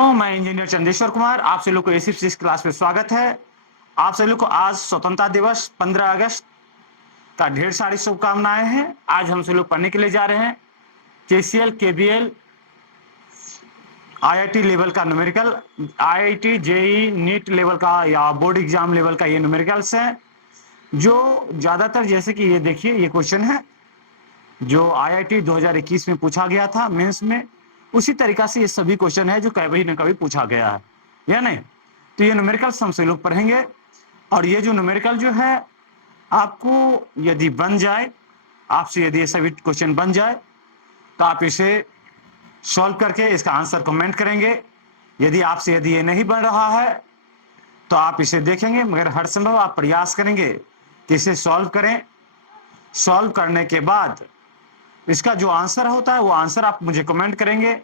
मैं इंजीनियर चंदेश्वर कुमार, आप सभी लोग को एसी फिजिक्स क्लास में स्वागत है। आप सभी लोग को आज स्वतंत्रता दिवस 15 अगस्त का ढेर सारी शुभकामनाएं हैं। आज हम सभी लोग पढ़ने के लिए जा रहे हैं केसीएल, केबीएल, आईआईटी लेवल का numerical, IIT, JEE, NEET level का या बोर्ड एग्जाम लेवल का ये न्यूमेरिकल्स हैं, जो ज्यादातर जैसे कि ये देखिए ये क्वेश्चन है जो आईआईटी 2021 में पूछा गया था मेंस में, उसी तरीका से ये सभी क्वेश्चन है जो कभी न कभी पूछा गया है या नहीं। तो ये न्यूमेरिकल्स हम सभी लोग पढ़ेंगे और ये जो न्यूमेरिकल जो है आपको यदि बन जाए, आपसे यदि ये सभी क्वेश्चन बन जाए तो आप इसे सॉल्व करके इसका आंसर कमेंट करेंगे। यदि आपसे यदि ये नहीं बन रहा है तो आप इसे देखेंगे, मगर हर संभव आप प्रयास करेंगे कि इसे सॉल्व करें। सॉल्व करने के बाद इसका जो आंसर होता है वो आंसर आप मुझे कमेंट करेंगे।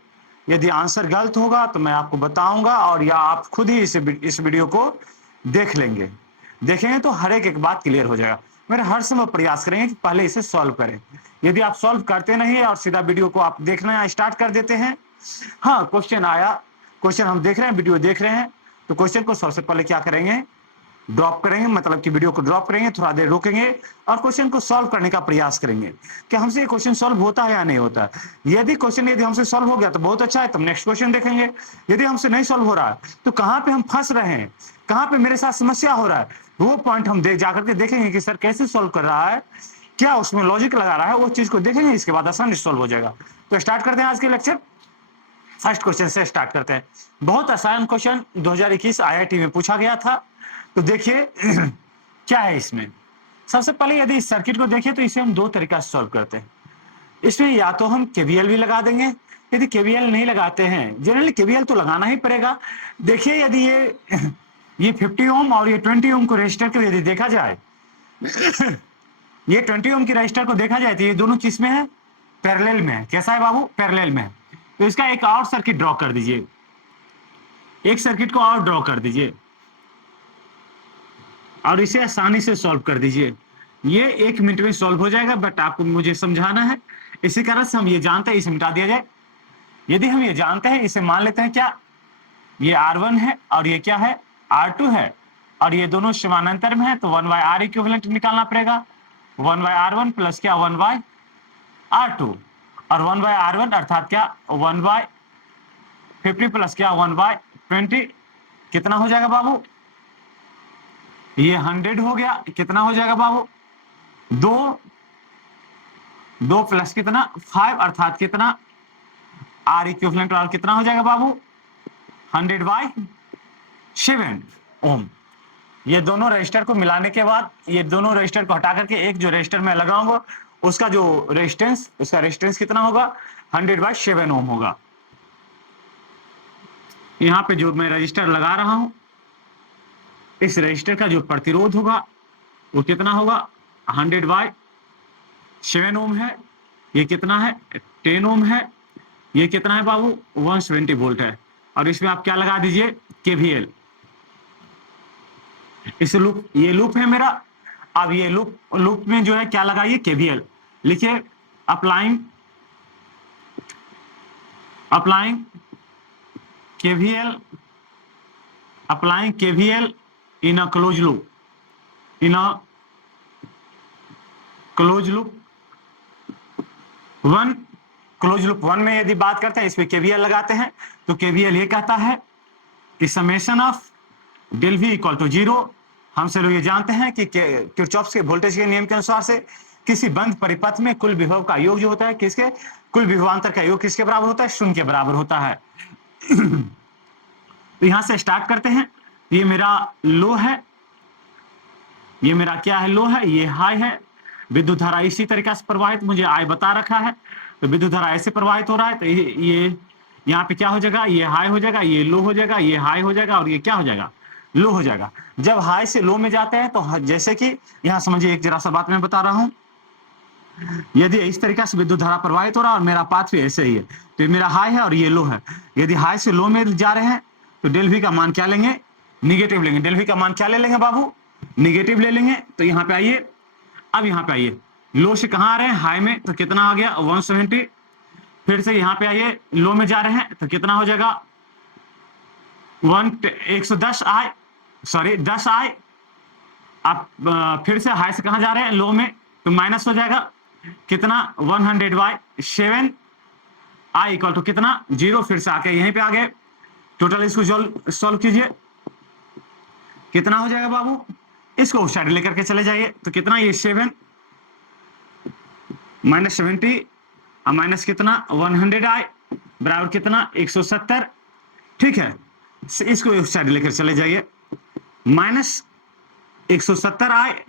यदि आंसर गलत होगा तो मैं आपको बताऊंगा और या आप खुद ही इस वीडियो को देख लेंगे। देखेंगे तो हर एक बात क्लियर हो जाएगा। मेरे हर समय प्रयास करेंगे कि पहले इसे सॉल्व करें। यदि आप सॉल्व करते नहीं और सीधा वीडियो को आप देखना स्टार्ट कर देते हैं, हाँ क्वेश्चन आया, क्वेश्चन हम देख रहे हैं, वीडियो देख रहे हैं, तो क्वेश्चन को सबसे पहले क्या करेंगे, ड्रॉप करेंगे, मतलब कि वीडियो को ड्रॉप करेंगे, थोड़ा देर रोकेंगे और क्वेश्चन को सॉल्व करने का प्रयास करेंगे कि हमसे ये क्वेश्चन सॉल्व होता है या नहीं होता। यदि क्वेश्चन यदि हमसे सॉल्व हो गया तो बहुत अच्छा है, तो नेक्स्ट क्वेश्चन देखेंगे। यदि हमसे नहीं सॉल्व हो रहा है तो कहाँ पे हम फंस रहे हैं, कहाँ पे मेरे साथ समस्या हो रहा है, वो पॉइंट हम जाकर के देखेंगे कि सर कैसे सॉल्व कर रहा है, क्या उसमें लॉजिक लगा रहा है, वो चीज को देखेंगे। इसके बाद आसानी से सॉल्व हो जाएगा। तो स्टार्ट करते हैं आज के लेक्चर। फर्स्ट क्वेश्चन से स्टार्ट करते हैं। बहुत आसान क्वेश्चन 2021 आईआईटी में पूछा गया था। तो देखिए क्या है इसमें। सबसे पहले यदि इस सर्किट को देखिए तो इसे हम दो तरीका से सॉल्व करते हैं। इसमें या तो हम केवीएल भी लगा देंगे, यदि केवीएल नहीं लगाते हैं, जनरली केवीएल तो लगाना ही पड़ेगा। देखिए यदि ये 50 ओम और ये 20 ओम को रजिस्टर को यदि देखा जाए ये 20 ओम की रजिस्टर को देखा जाए तो ये दोनों किस में है, पैरेलल में है। कैसा है बाबू, पैरेलल में है। तो इसका एक और सर्किट ड्रॉ कर दीजिए, एक सर्किट को और ड्रॉ कर दीजिए और इसे आसानी से सॉल्व कर दीजिए। ये 1 मिनट में सॉल्व हो जाएगा, बट आपको मुझे समझाना है। इसी कारण से हम ये जानते हैं, इसे मिटा दिया जाए। यदि हम ये जानते हैं, इसे मान लेते हैं क्या, ये R1 है और ये क्या है, R2 है और ये दोनों समानांतर में है, तो 1/R इक्विवेलेंट निकालना पड़ेगा। 1/R1 प्लस क्या 1/R2 और 1/R1 अर्थात क्या 1/50 प्लस क्या 1/20 कितना हो जाएगा बाबू, ये 100 हो गया। कितना हो जाएगा बाबू, 2 प्लस कितना 5 अर्थात कितना R इक्विवेलेंट और कितना हो जाएगा बाबू 100/7 ओम। ये दोनों रजिस्टर को मिलाने के बाद ये दोनों रजिस्टर को हटा करके एक जो रजिस्टर मैं लगाऊंगा उसका जो रेजिस्टेंस, उसका रेजिस्टेंस कितना होगा 100/7 ओम होगा। यहां पे जो मैं रजिस्टर लगा रहा हूं इस रजिस्टर का जो प्रतिरोध होगा वो कितना होगा 100/7 ओम है। ये कितना है 10 ओम है। ये कितना है बाबू 120 वोल्ट है। और इसमें आप क्या लगा दीजिए केवीएल। इस लूप, ये लूप है मेरा। अब ये लूप में जो है क्या लगाइए केवीएल। लिखिए applying KVL, applying KVL in a close loop, in a close loop 1। Close loop 1 में यदि बात करते हैं, इसमें केवीएल लगाते हैं तो केवीएल ये कहता है कि summation of del V equal to 0। हम से लोग ये जानते हैं कि किरचॉफ के वोल्टेज के नियम के अनुसार से किसी बंद परिपथ में कुल विभव का योग जो होता है, किसके, कुल विभवांतर का योग किसके बराबर होता है, 0 के बराबर होता है। तो यहां से स्टार्ट करते हैं। ये मेरा लो है, ये मेरा क्या है, लो है, ये हाई है। विद्युत धारा इसी तरीके से प्रवाहित, मुझे आई बता रखा है, तो विद्युत धारा ऐसे प्रवाहित हो रहा है। तो ये यहाँ पे क्या हो जाएगा, ये हाई हो जाएगा, ये लो हो जाएगा, ये हाई हो जाएगा और ये क्या हो जाएगा, लो हो जाएगा। जब हाई से लो में जाते हैं तो जैसे कि यहाँ समझिए, एक जरा सा बात मैं बता रहा हूं, यदि इस तरीके से विद्युत धारा प्रवाहित हो रहा है और मेरा पाथ भी ऐसे ही है, तो ये मेरा हाई है और ये लो है। यदि हाई से लो में जा रहे हैं तो डेल वी का मान क्या लेंगे, निगेटिव लेंगे। डेल वी का मान क्या ले लेंगे बाबू, निगेटिव ले लेंगे। तो यहाँ पे आइए, अब यहाँ पे आइए, लो से कहाँ आ रहे हैं, हाई में, तो कितना आ गया 170। फिर से यहाँ पे आइए, लो में जा रहे हैं तो कितना हो जाएगा 110 आए, सॉरी 10 आए, आप फिर से हाई से कहां जा रहे हैं, लो में, तो माइनस हो जाएगा कितना 100/7 आई इक्वल टू कितना 0, फिर से आके यहीं पे आ गए। टोटल इसको सॉल्व कीजिए, कितना हो जाएगा बाबू, इसको उस साइड लेकर के चले जाइए, तो कितना ये 7 माइनस 70 माइनस कितना 100 आई बराबर कितना 170, ठीक है। इसको उस साइड लेकर चले जाइए, माइनस 170 आए,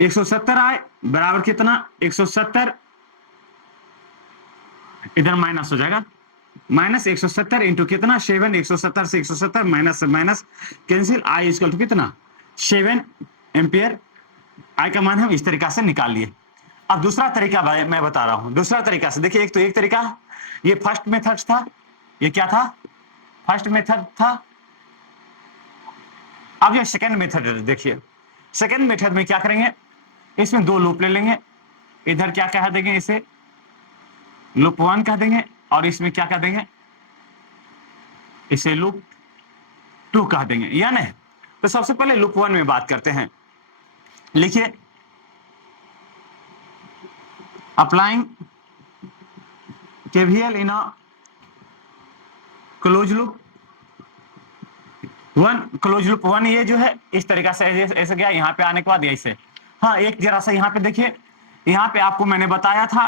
170 आए बराबर कितना 170, इधर माइनस हो जाएगा, माइनस 170 इंटू कितना 7, 170 से 170 माइनस से minus cancel, I equal to कितना 7 एम्पियर। आई का मान हम इस तरीका से निकाल लिए। अब दूसरा तरीका मैं बता रहा हूं, दूसरा तरीका से देखिए, एक तो एक तरीका ये फर्स्ट मेथड था, ये क्या था, फर्स्ट मेथड था। अब ये सेकंड मेथड देखिए, सेकंड मेथड में क्या करेंगे, इसमें दो लूप ले लेंगे, इधर क्या कह देंगे, इसे लूप 1 कह देंगे, और इसमें क्या कह देंगे, इसे लूप 2 कह देंगे, या नहीं। तो सबसे पहले लूप 1 में बात करते हैं, लिखिए applying KVL in a close loop 1, close loop 1 ये जो है इस तरीका से ऐसे गया, यहाँ पे आने के बाद ऐसे। हाँ, एक जरा सा यहाँ पे देखिए, यहाँ पे आपको मैंने बताया था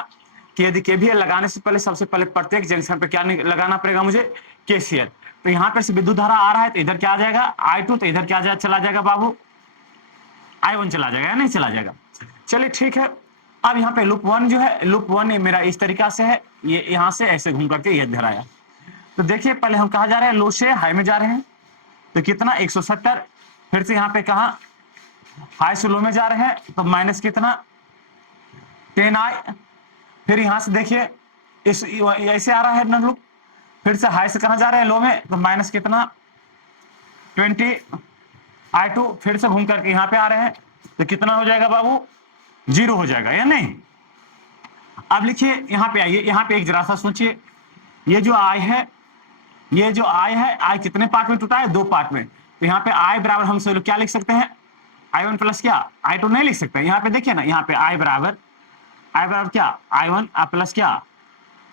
कि यदि KVL लगाने से पहले सबसे पहले प्रत्येक जंक्शन पे क्या लगाना पड़ेगा मुझे, KCL। तो यहाँ पे से विद्युत धारा आ रहा है, तो इधर क्या आ जाएगा I2, तो इधर क्या चला जाएगा बाबू, I1 चला जाएगा, या नहीं चला जाएगा। चलिए ठीक है। अब यहाँ पे लूप 1 जो है, लूप 1 मेरा इस तरीका से है, ये यहाँ से ऐसे घूम करके ये इधर आया। तो देखिए पहले हम कहा जा रहे हैं, लो से हाई में जा रहे हैं, तो कितना 170, फिर से यहाँ पे कहा हाई से लो में जा रहे हैं, तो माइनस कितना 10 आए, फिर यहाँ से देखिए इस ऐसे आ रहा है ना लूप, फिर से हाई से कहा जा रहे हैं लो में, तो माइनस कितना 20 I2, फिर से घूम करके यहाँ पे आ रहे हैं, तो कितना हो जाएगा बाबू 0 हो जाएगा, या नहीं। अब लिखिए यहाँ पे आइए, यहाँ पे एक जरा सा सोचिए, ये जो I है, ये जो I है, I कितने पार्ट में टूटा है, 2 पार्ट में। तो यहाँ पे I बराबर हम सब क्या लिख सकते हैं, I1 प्लस क्या I2 नहीं लिख सकते। यहाँ पे देखिए ना, यहाँ पे I बराबर क्या I1 प्लस क्या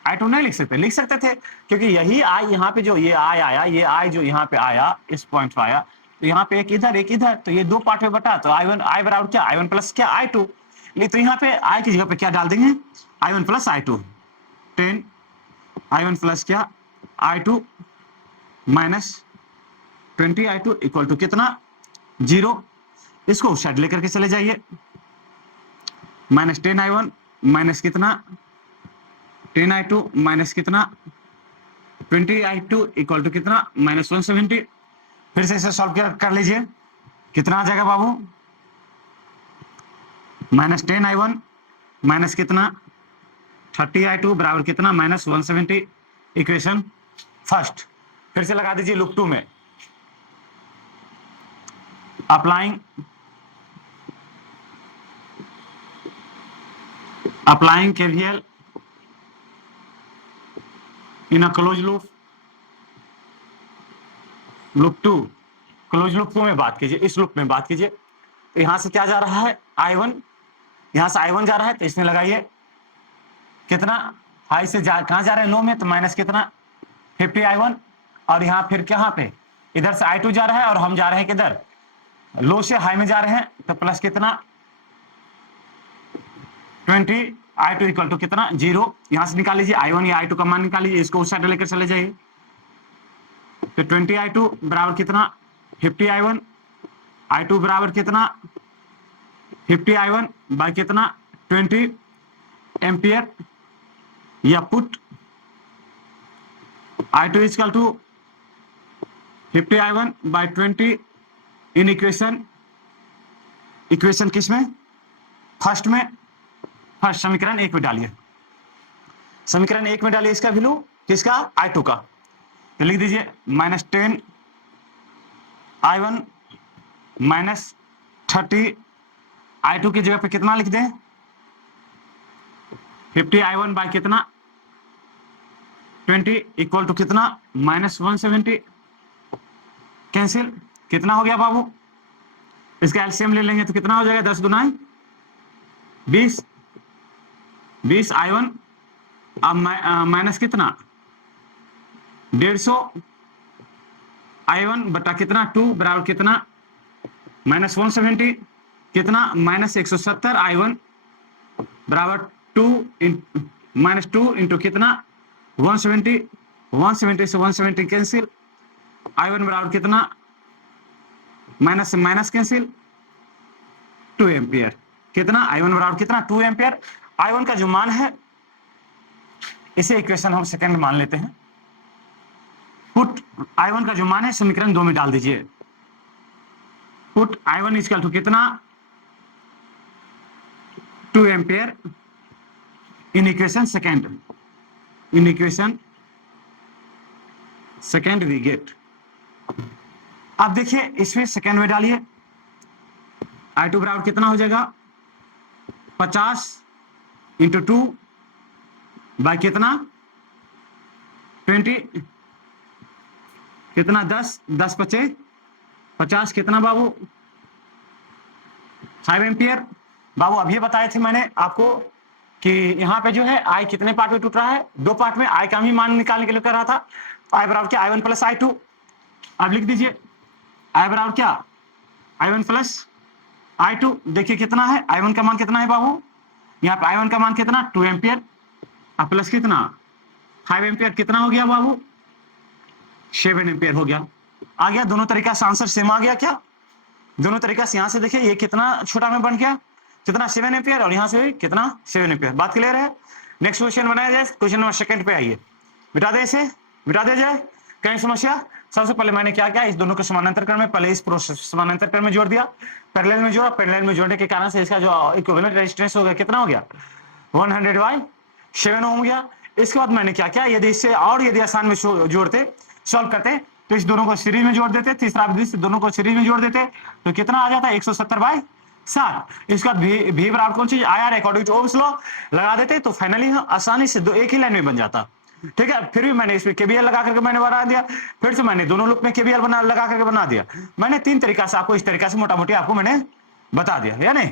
I2 नहीं लिख सकते थे, क्योंकि यही I यहाँ पे जो ये I आया, ये I जो यहाँ पे आया, इस पॉइंट पे आया, तो यहाँ पे एक इधर, तो ये 2 पार्ट में बटा, तो I बराबर क्या I1 प्लस क्या I2। तो यहाँ पे I की जगह पे क्या डाल देंगे, I1 plus I2, 10 I1 plus क्या I2 minus 20 I2 equal to कितना 0। इसको उस साइड लेकर के चले जाइए, माइनस 10 I1 माइनस कितना 10 I2 माइनस कितना 20 I2 इक्वल टू कितना माइनस 170। फिर से इसे सॉल्व कर लीजिए, कितना आ जाएगा बाबू, माइनस 10 I1 माइनस कितना 30 I2 बराबर कितना माइनस 170, इक्वेशन फर्स्ट। फिर से लगा दीजिए लूप 2 में, applying KVL in a close loop 2, close loop 2 में बात कीजिए, इस लूप में बात कीजिए। तो यहां से क्या जा रहा है I1, यहां से I1 जा रहा है, तो इसमें लगाइए कितना, हाई से कहां जा रहे हैं लो में, तो माइनस कितना 50 I1, और यहाँ फिर कहां पे इधर से I2 जा रहा है, और हम जा रहे हैं किधर लो से हाई में जा रहे हैं, तो प्लस कितना 20 I2 इक्वल टू कितना 0। यहां से निकाल लीजिए I1 या I2 का मान निकाल लीजिए, इसको उस साइड लेकर चले जाइए, तो 20 I2 बराबर कितना 50 I1, I2 बराबर कितना 50 I1 बाय कितना 20 एम्पियर, या put I2 equal to 50 I1 by 20 in equation किस में, फर्स्ट में, फर्स्ट समीकरण 1 में डालिए, समीकरण 1 में डालिए इसका वैल्यू किसका I2 का, तो लिख दीजिए माइनस 10 I1 माइनस 30 I2 की जगह पे कितना लिख दें 50 I1 बाय कितना 20 इक्वल टू कितना, -170, कैंसिल, कितना हो गया बाबू, इसका एलसीएम ले लेंगे तो कितना हो जाएगा, 10 गुना 20, 20 I1, अब माइनस कितना 150 I1 बटा कितना 2 बराबर कितना -170, कितना -170 I1 बराबर 2 -2 इंटू कितना 170, 170 से 170 कैंसिल, I1 बराबर कितना, माइनस से माइनस कैंसिल, 2 एम्पियर, कितना I1 बराबर कितना 2 एम्पियर। I1 का जो मान है इसे इक्वेशन हम सेकंड मान लेते हैं। पुट I1 का जो मान है समीकरण 2 में डाल दीजिए। पुट I1 इक्वल टू कितना 2 ampere in equation second, in equation second we get. अब देखिए इसमें सेकंड में डालिए, I2 बराबर कितना हो जाएगा 50 इंटू 2 बाय कितना 20, कितना 10, 10 बचे 50, कितना बाबू 5 एम्पियर। बाबू अभी बताए थे मैंने आपको कि यहाँ पे जो है I कितने पार्ट में टूट रहा है, 2 पार्ट में। I का भी मान निकालने के लिए कर रहा था। I बराबर क्या I1 प्लस I2, अब लिख दीजिए I बराबर क्या I1 प्लस I2। देखिए कितना है I1 का मान कितना है बाबू, यहाँ पे I1 का मान कितना 2 एम्पियर, अब प्लस कितना 5 एम्पियर, कितना हो गया बाबू 7 एम्पियर हो गया। आ गया, दोनों तरीका से आंसर सेम आ गया क्या, दोनों तरीका से। यहां से देखिए ये कितना छोटा में बन गया, कितना 7 एम्पियर, और यहां से भी कितना 7 एम्पियर। बात क्लियर है। नेक्स्ट क्वेश्चन बनाया जाए, क्वेश्चन नंबर सेकंड पे आइए। बिठा दे, इसे बिठा दे जाए, कहीं समस्या। सबसे पहले मैंने क्या किया, इस दोनों को समानांतर क्रम में, पहले इस प्रोसेस समानांतर क्रम में जोड़ दिया, पैरेलल में जोड़ा, पैरेलल में जोड़ने के कारण से इसका जो इक्विवेलेंट रेजिस्टेंस हो गया कितना हो गया 100/7 ओम हो गया। इसके बाद मैंने क्या किया, यदि इससे और यदि आसान में जोड़ते सॉल्व करते तो इस दोनों को सीरीज में जोड़ देते, तीसरा विधि दोनों को सीरीज में जोड़ देते तो कितना आ जाता 170/7। इसके बाद भी बराबर कौन चीज IR according to Ohm's law लगा देते तो फाइनली आसानी से दो एक ही लाइन में बन जाता। ठीक है, फिर भी मैंने इसमें केबीएल लगा करके मैंने बना दिया, फिर से मैंने दोनों लूप में केबीएल बना लगा करके बना दिया। मैंने 3 तरीका से आपको इस तरीका से मोटा मोटी आपको मैंने बता दिया, या नहीं।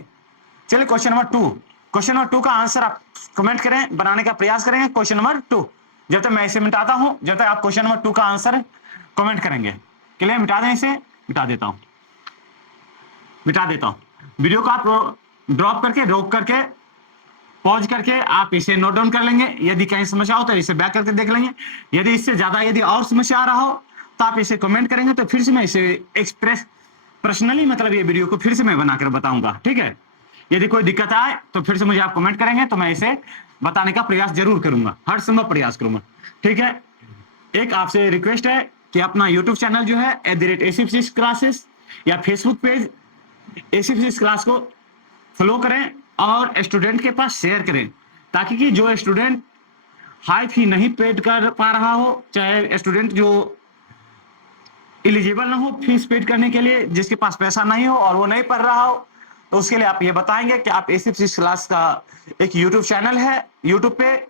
चलिए क्वेश्चन नंबर 2, क्वेश्चन नंबर 2 का आंसर आप कमेंट करें, बनाने का प्रयास करेंगे। क्वेश्चन नंबर 2, जब तक मैं इसे मिटाता हूं, जब तक आप क्वेश्चन नंबर 2 का आंसर कमेंट करेंगे। क्लियर, मिटा दें इसे, मिटा देता हूं, मिटा देता हूं। वीडियो को आप ड्रॉप करके, रोक करके, पॉज करके आप इसे नोट डाउन कर लेंगे। यदि कहीं समस्या हो तो इसे बैक करके देख लेंगे। यदि इससे ज्यादा यदि और समस्या आ रहा हो तो आप इसे कमेंट करेंगे, तो फिर से मैं इसे एक्सप्रेस पर्सनली मतलब ये वीडियो को फिर से मैं बनाकर बताऊंगा। ठीक है, यदि कोई दिक्कत आए तो फिर से मुझे आप कमेंट करेंगे, तो मैं इसे बताने का प्रयास जरूर करूंगा, हर संभव प्रयास करूंगा। ठीक है, एक आपसे रिक्वेस्ट है कि अपना यूट्यूब चैनल जो है @AC क्लासेस या फेसबुक पेज AC क्लास को फॉलो करें और स्टूडेंट के पास शेयर करें, ताकि कि जो स्टूडेंट हाई फी नहीं पेड कर पा रहा हो, चाहे स्टूडेंट जो एलिजिबल ना हो फीस पेड करने के लिए, जिसके पास पैसा नहीं हो और वो नहीं पढ़ रहा हो, तो उसके लिए आप ये बताएंगे कि आप AC क्लास का एक यूट्यूब चैनल है, यूट्यूब पे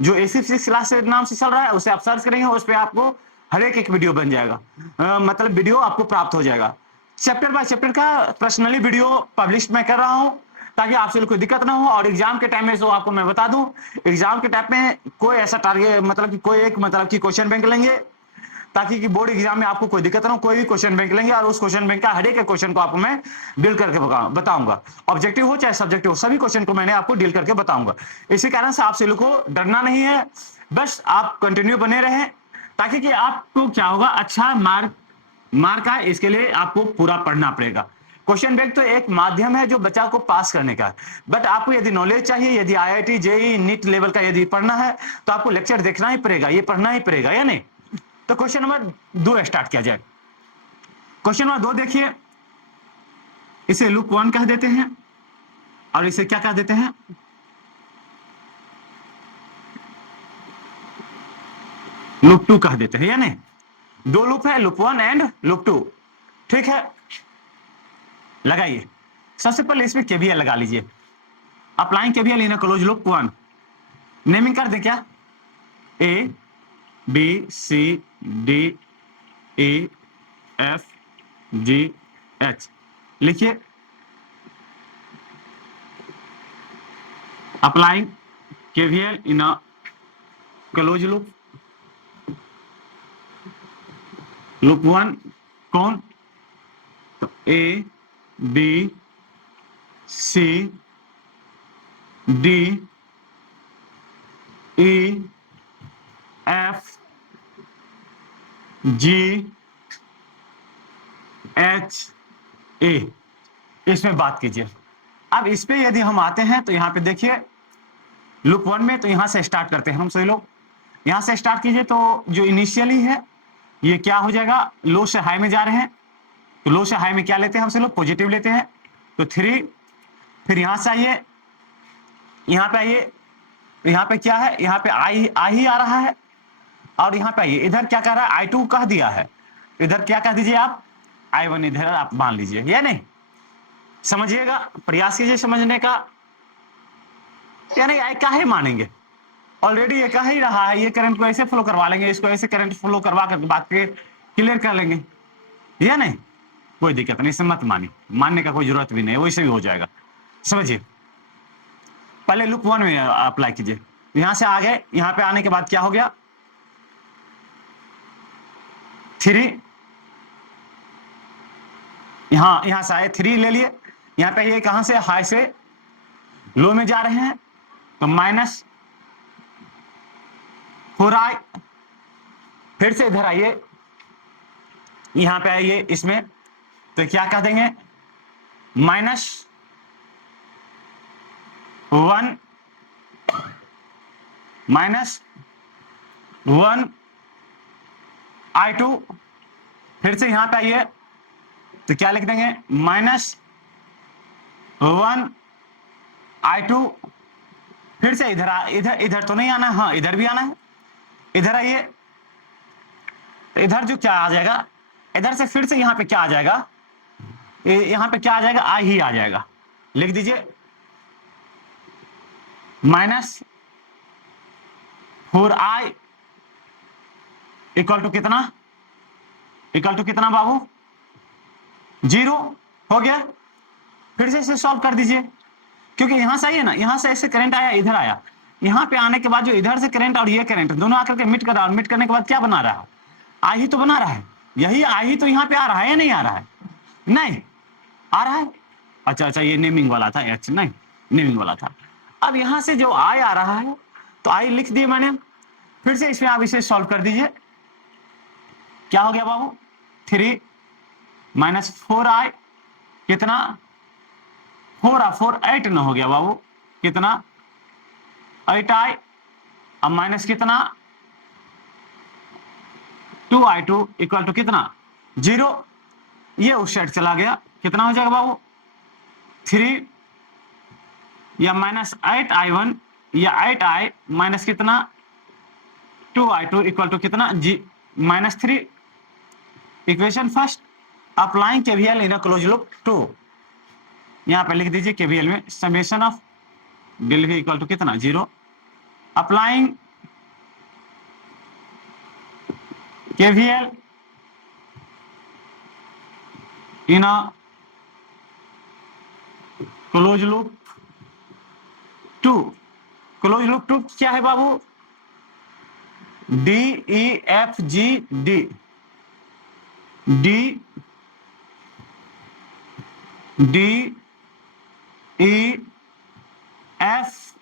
जो AC क्लास के नाम से चल रहा है, उसे आप सर्च करेंगे, उस पर आपको हर एक वीडियो बन जाएगा, मतलब वीडियो आपको प्राप्त हो जाएगा। चैप्टर बाय चैप्टर का पर्सनली वीडियो पब्लिश मैं कर रहा हूं, ताकि आपसे कोई दिक्कत ना हो। और एग्जाम के टाइम में जो आपको मैं बता दूं, एग्जाम के टाइम में कोई ऐसा टारगेट मतलब कि कोई एक मतलब कि क्वेश्चन बैंक लेंगे, ताकि कि बोर्ड एग्जाम में आपको कोई दिक्कत ना हो। कोई भी क्वेश्चन बैंक लेंगे और उस क्वेश्चन बैंक का हर एक क्वेश्चन को आपको मैं डील करके बताऊंगा, ऑब्जेक्टिव हो चाहे सब्जेक्टिव हो, सभी क्वेश्चन को मैंने आपको डील करके बताऊंगा। इसी कारण से आपसे लोग को डरना नहीं है, बस आप कंटिन्यू बने रहें, ताकि कि आपको क्या होगा, अच्छा मार्क आए, इसके लिए आपको पूरा पढ़ना पड़ेगा। क्वेश्चन बैंक तो एक माध्यम है जो बच्चा को पास करने का, बट आपको यदि नॉलेज चाहिए, यदि IIT JEE नीट लेवल का यदि पढ़ना है, तो आपको लेक्चर देखना ही पड़ेगा, ये पढ़ना ही पड़ेगा, या नहीं। तो क्वेश्चन नंबर 2 स्टार्ट किया जाए। क्वेश्चन नंबर 2 देखिए, इसे लूप 1 कह देते हैं और इसे क्या कह देते हैं, लूप 2 कह देते हैं, या नहीं। 2 लूप है, लूप 1 एंड लूप 2। ठीक है, लगाइए। सबसे पहले इसमें केवीएल लगा लीजिए, applying KVL in close loop 1। Naming कर दे क्या, A B C D E F G H. लिखिए applying KVL in a close loop. Loop one कौन? तो A B C D E F G H A, इसमें बात कीजिए। अब इस पे यदि हम आते हैं तो यहां पे देखिए लूप वन में, तो यहां से स्टार्ट करते हैं हम सभी लोग। यहां से स्टार्ट कीजिए तो जो इनिशियली है ये क्या हो जाएगा, लो से हाई में जा रहे हैं, तो लो से हाई में क्या लेते हैं हम सभी लोग, पॉजिटिव लेते हैं, तो 3। फिर यहां से आइए, यहां पे आइए, यहां पे क्या है, यहां पे आई ही आ रहा है, और यहां पे आइए, इधर क्या कह रहा है, I2 कह दिया है, इधर क्या कह दीजिए आप, I1 इधर आप मान लीजिए, या नहीं? समझिएगा, प्रयास कीजिए समझने का, यानी आई काहे मानेंगे, ऑलरेडी ये कह ही रहा है, ये करंट को ऐसे फ्लो करवा लेंगे, इसको ऐसे करंट फ्लो करवा कर बात के क्लियर कर लेंगे, या नहीं? कोई दिक्कत नहीं, इसे मत मानिए, मानने का कोई जरूरत भी नहीं, वैसे भी हो जाएगा। समझिए, पहले लूप वन में अप्लाई कीजिए, यहां से आ गए, यहां पे आने के बाद क्या हो गया, 3, यहां से आए 3 ले लिए, यहां पे ये कहां से हाई से लो में जा रहे हैं, तो -4i, फिर से इधर आइए, यहां पे आइए इसमें, तो क्या कह देंगे, -1 -1 I2, फिर से यहां पे आइए तो क्या लिख देंगे, -1 I2, फिर से इधर इधर तो नहीं आना, हाँ इधर भी आना है, इधर आइए, तो इधर जो क्या आ जाएगा, इधर से फिर से यहां पे क्या आ जाएगा, यहां पे क्या आ जाएगा, आई ही आ जाएगा, लिख दीजिए -4i इक्वल टू कितना, बाबू, 0 हो गया। फिर से इसे सॉल्व कर दीजिए, क्योंकि यहां से आइए ना, यहां से ऐसे करंट आया, इधर आया, यहां पे आने के बाद जो इधर से करंट और ये करंट दोनों आकर के मिट कर रहा है, मिट करने के बाद क्या बना रहा है, आई ही तो बना रहा है, यही आई ही तो यहां पे आ रहा है या नहीं आ रहा है, नहीं आ रहा है, अच्छा ये नेमिंग वाला था, अच्छा नहीं नेमिंग वाला था। अब यहां से जो आई आ रहा है, तो आई लिख दिए मैंने, फिर से इसमें आप इसे सॉल्व कर दीजिए, क्या हो गया बाबू, 3 -4i कितना, 4 8 न हो गया बाबू, कितना 8i, अब माइनस कितना 2i2 इक्वल टू कितना 0, ये उस साइड चला गया, कितना हो जाएगा बाबू 3 या -8i1 या 8i माइनस कितना 2i2 इक्वल टू कितना -3। Equation first, applying KVL in a close loop 2, यहां पे लिख दीजिए केवीएल में summation of del V equal to कितना 0, applying KVL in a close loop 2, close loop 2 क्या है बाबू, D E F G D, D D E F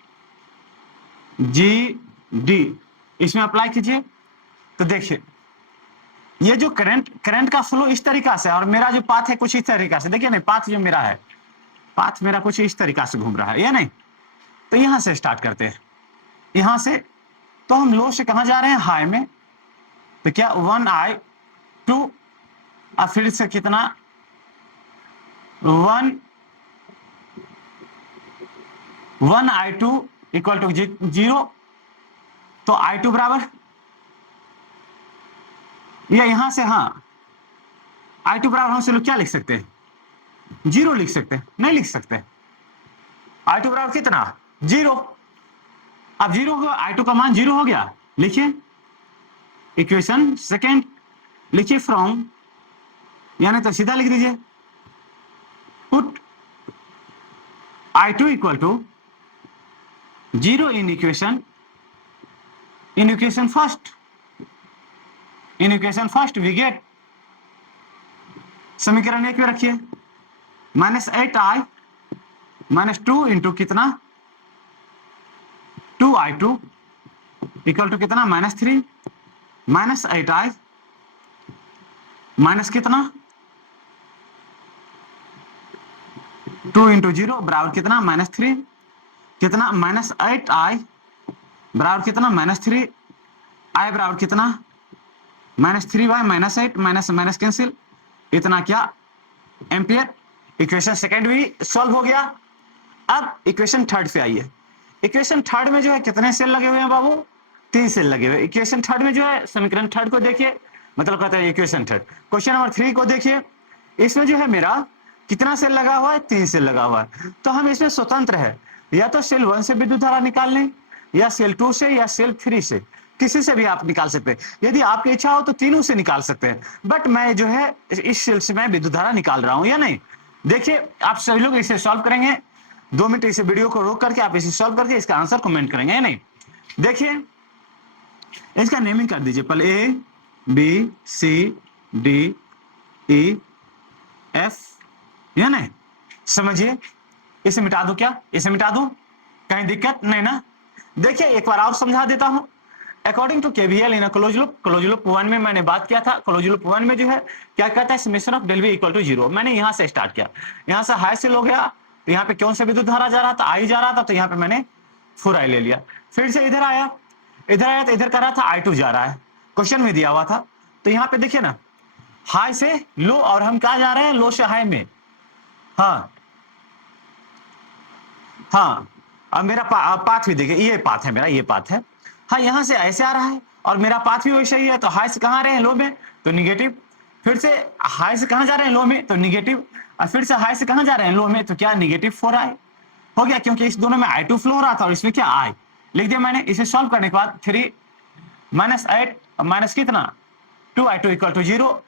G D, इसमें अप्लाई कीजिए, तो देखिए ये जो करंट का फ्लो इस तरीका से, और मेरा जो पाथ है कुछ इस तरीका से, देखिए नहीं पाथ जो मेरा है, पाथ मेरा कुछ इस तरीका से घूम रहा है, या नहीं? तो यहां से स्टार्ट करते हैं, यहां से तो हम लो से कहां जा रहे हैं, हाई में, तो क्या 1i2, और फिर से कितना 1i2 इक्वल टू 0, तो i2 बराबर, या यहां से, हाँ i2 बराबर हम से लोग क्या लिख सकते हैं, 0 लिख सकते हैं, नहीं लिख सकते, i2 बराबर कितना 0, अब 0 हो, i2 का मान 0 हो गया, लिखिए इक्वेशन सेकेंड लिखिए फ्रॉम, यानी तो सीधा लिख दीजिए, put I2 equal to 0 in equation first, in equation first we get, समीकरण एक में रखिए -8i -2 इंटू कितना 2i2 इक्वल टू कितना -3 -8i माइनस कितना 2 इंटू 0 बराबर कितना -3 कितना -8i बराबर कितना -3 i बराबर कितना -3y -8 माइनस माइनस कैंसिल, इतना क्या एम्पियर। इक्वेशन सेकेंड भी सॉल्व हो गया। अब इक्वेशन थर्ड पे आइए। इक्वेशन थर्ड में जो है कितने सेल लगे हुए हैं बाबू, 3 सेल लगे हुए। इक्वेशन थर्ड में जो है समीकरण थर्ड को देखिए, मतलब कहते हैं इक्वेशन थर्ड। क्वेश्चन नंबर 3 को देखिए, इसमें जो है मेरा कितना सेल लगा हुआ है, 3 सेल लगा हुआ है। तो हम इसमें स्वतंत्र है, या तो सेल 1 से विद्युत धारा निकाल लें, या सेल 2 से, या सेल 3 से, किसी से भी आप निकाल सकते हैं। यदि आपकी इच्छा हो तो तीनों से निकाल सकते हैं, बट मैं जो है इस सेल से मैं विद्युत धारा निकाल रहा हूं या नहीं। देखिए आप सभी लोग इसे सॉल्व करेंगे, 2 मिनट इसे वीडियो को रोक करके आप इसे सॉल्व करके इसका आंसर कमेंट करेंगे या नहीं। देखिए इसका नेमिंग कर दीजिए पहले, A B C D E F, या नहीं, समझिए। इसे मिटा दो, क्या इसे मिटा दो, कहीं दिक्कत नहीं ना। देखिए एक बार और समझा देता हूं। According to KVL in close loop 1 में मैंने बात किया था। क्लोज लूप 1 में जो है क्या कहता है, summation of del V equal to 0। मैंने यहां से स्टार्ट किया, यहां से हाई सेल हो गया, तो यहाँ पे कौन सा विद्युत धारा जा रहा था, आई जा रहा था, तो यहाँ पे मैंने 4i ले लिया। फिर से इधर आया तो इधर कर रहा था I2 जा रहा है, क्वेश्चन में दिया हुआ था। तो यहाँ पे देखिए ना, हाई से लो, और हम कहा जा रहे हैं लो से हाई में। हाँ हाँ, अब मेरा पाथ भी देखिए, ये पाथ है मेरा, ये पाथ है। हाँ, यहां से ऐसे आ रहा है और मेरा पाथ भी वैसे ही है। तो हाई से कहां आ रहे हैं, लो में, तो निगेटिव। फिर से हाई से कहां जा रहे हैं, लो में, तो निगेटिव। और फिर से हाई से कहां जा रहे हैं, लो में, तो क्या -4i हो गया, क्योंकि इस दोनों में I2 फ्लो हो रहा था और इसमें क्या I लिख दिया मैंने। इसे सॉल्व करने के बाद 3 -8 माइनस कितना 2i2 equal to 0,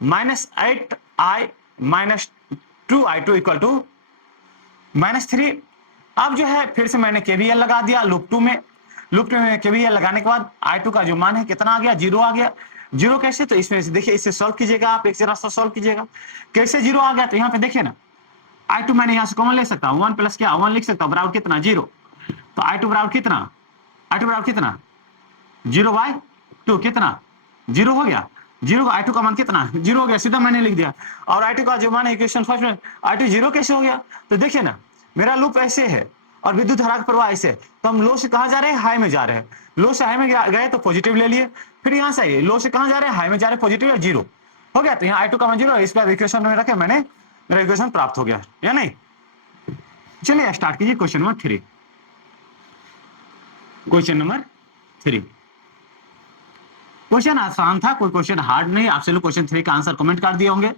-8i -2i2 equal to -3। अब जो है फिर से मैंने केवीएल लगा दिया लूप 2 में। लूप 2 में केवीएल लगाने के बाद I2 का जो मान है कितना आ गया, 0 आ गया। 0 कैसे, तो इसमें से देखिए, इससे सॉल्व कीजिएगा आप, एक से रास्ता सॉल्व कीजिएगा। कैसे 0 आ गया, तो यहाँ पे देखिए ना, I2 मैंने यहाँ से कॉमन ले सकता हूँ, 1 प्लस क्या 1 लिख सकता हूँ, बराबर कितना 0। तो I2 बराबर कितना, I2 बराबर कितना 0/2 कितना 0 हो गया। 0 का I2 का मान कितना 0 हो गया, सीधा मैंने लिख दिया। और I2 का जो मान है इक्वेशन फर्स्ट में, I2 0 कैसे हो गया, तो देखिए ना, मेरा लूप ऐसे है और विद्युत धारा का प्रवाह ऐसे है। तो हम लो से कहां जा रहे हैं, हाई में जा रहे हैं। लो से हाई में गए तो पॉजिटिव ले लिए, फिर यहां से लो से कहां जा रहे हैं, हाई में जा रहे हैं, पॉजिटिव, 0 हो गया। तो यहाँ I2 का मान 0 है, इस पर इक्वेशन में रखे मैंने, मेरा इक्वेशन प्राप्त हो गया या नहीं। चलिए स्टार्ट कीजिए question number 3। Question number 3 question आसान था, कोई क्वेश्चन हार्ड नहीं। आपसे लोग क्वेश्चन 3 का आंसर कमेंट कर दिए होंगे,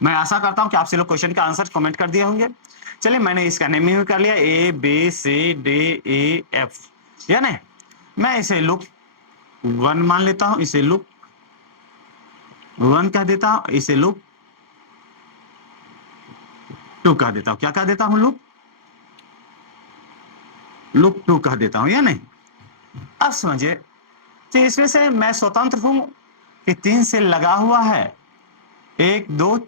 मैं आशा करता हूं कि आपसे लोग क्वेश्चन का आंसर कमेंट कर दिए होंगे। चलिए मैंने इसका नेमिंग भी कर लिया, A B C D E F, या नहीं। मैं इसे लूप 1 मान लेता हूं, इसे लूप 1 कह देता हूं, इसे लूप 2 कह देता हूं। क्या कह देता हूं, लूप 2 कह देता हूं या नहीं। अब समझिए, तो इसमें से मैं स्वतंत्र हूं कि 3 सेल लगा हुआ है, 1 2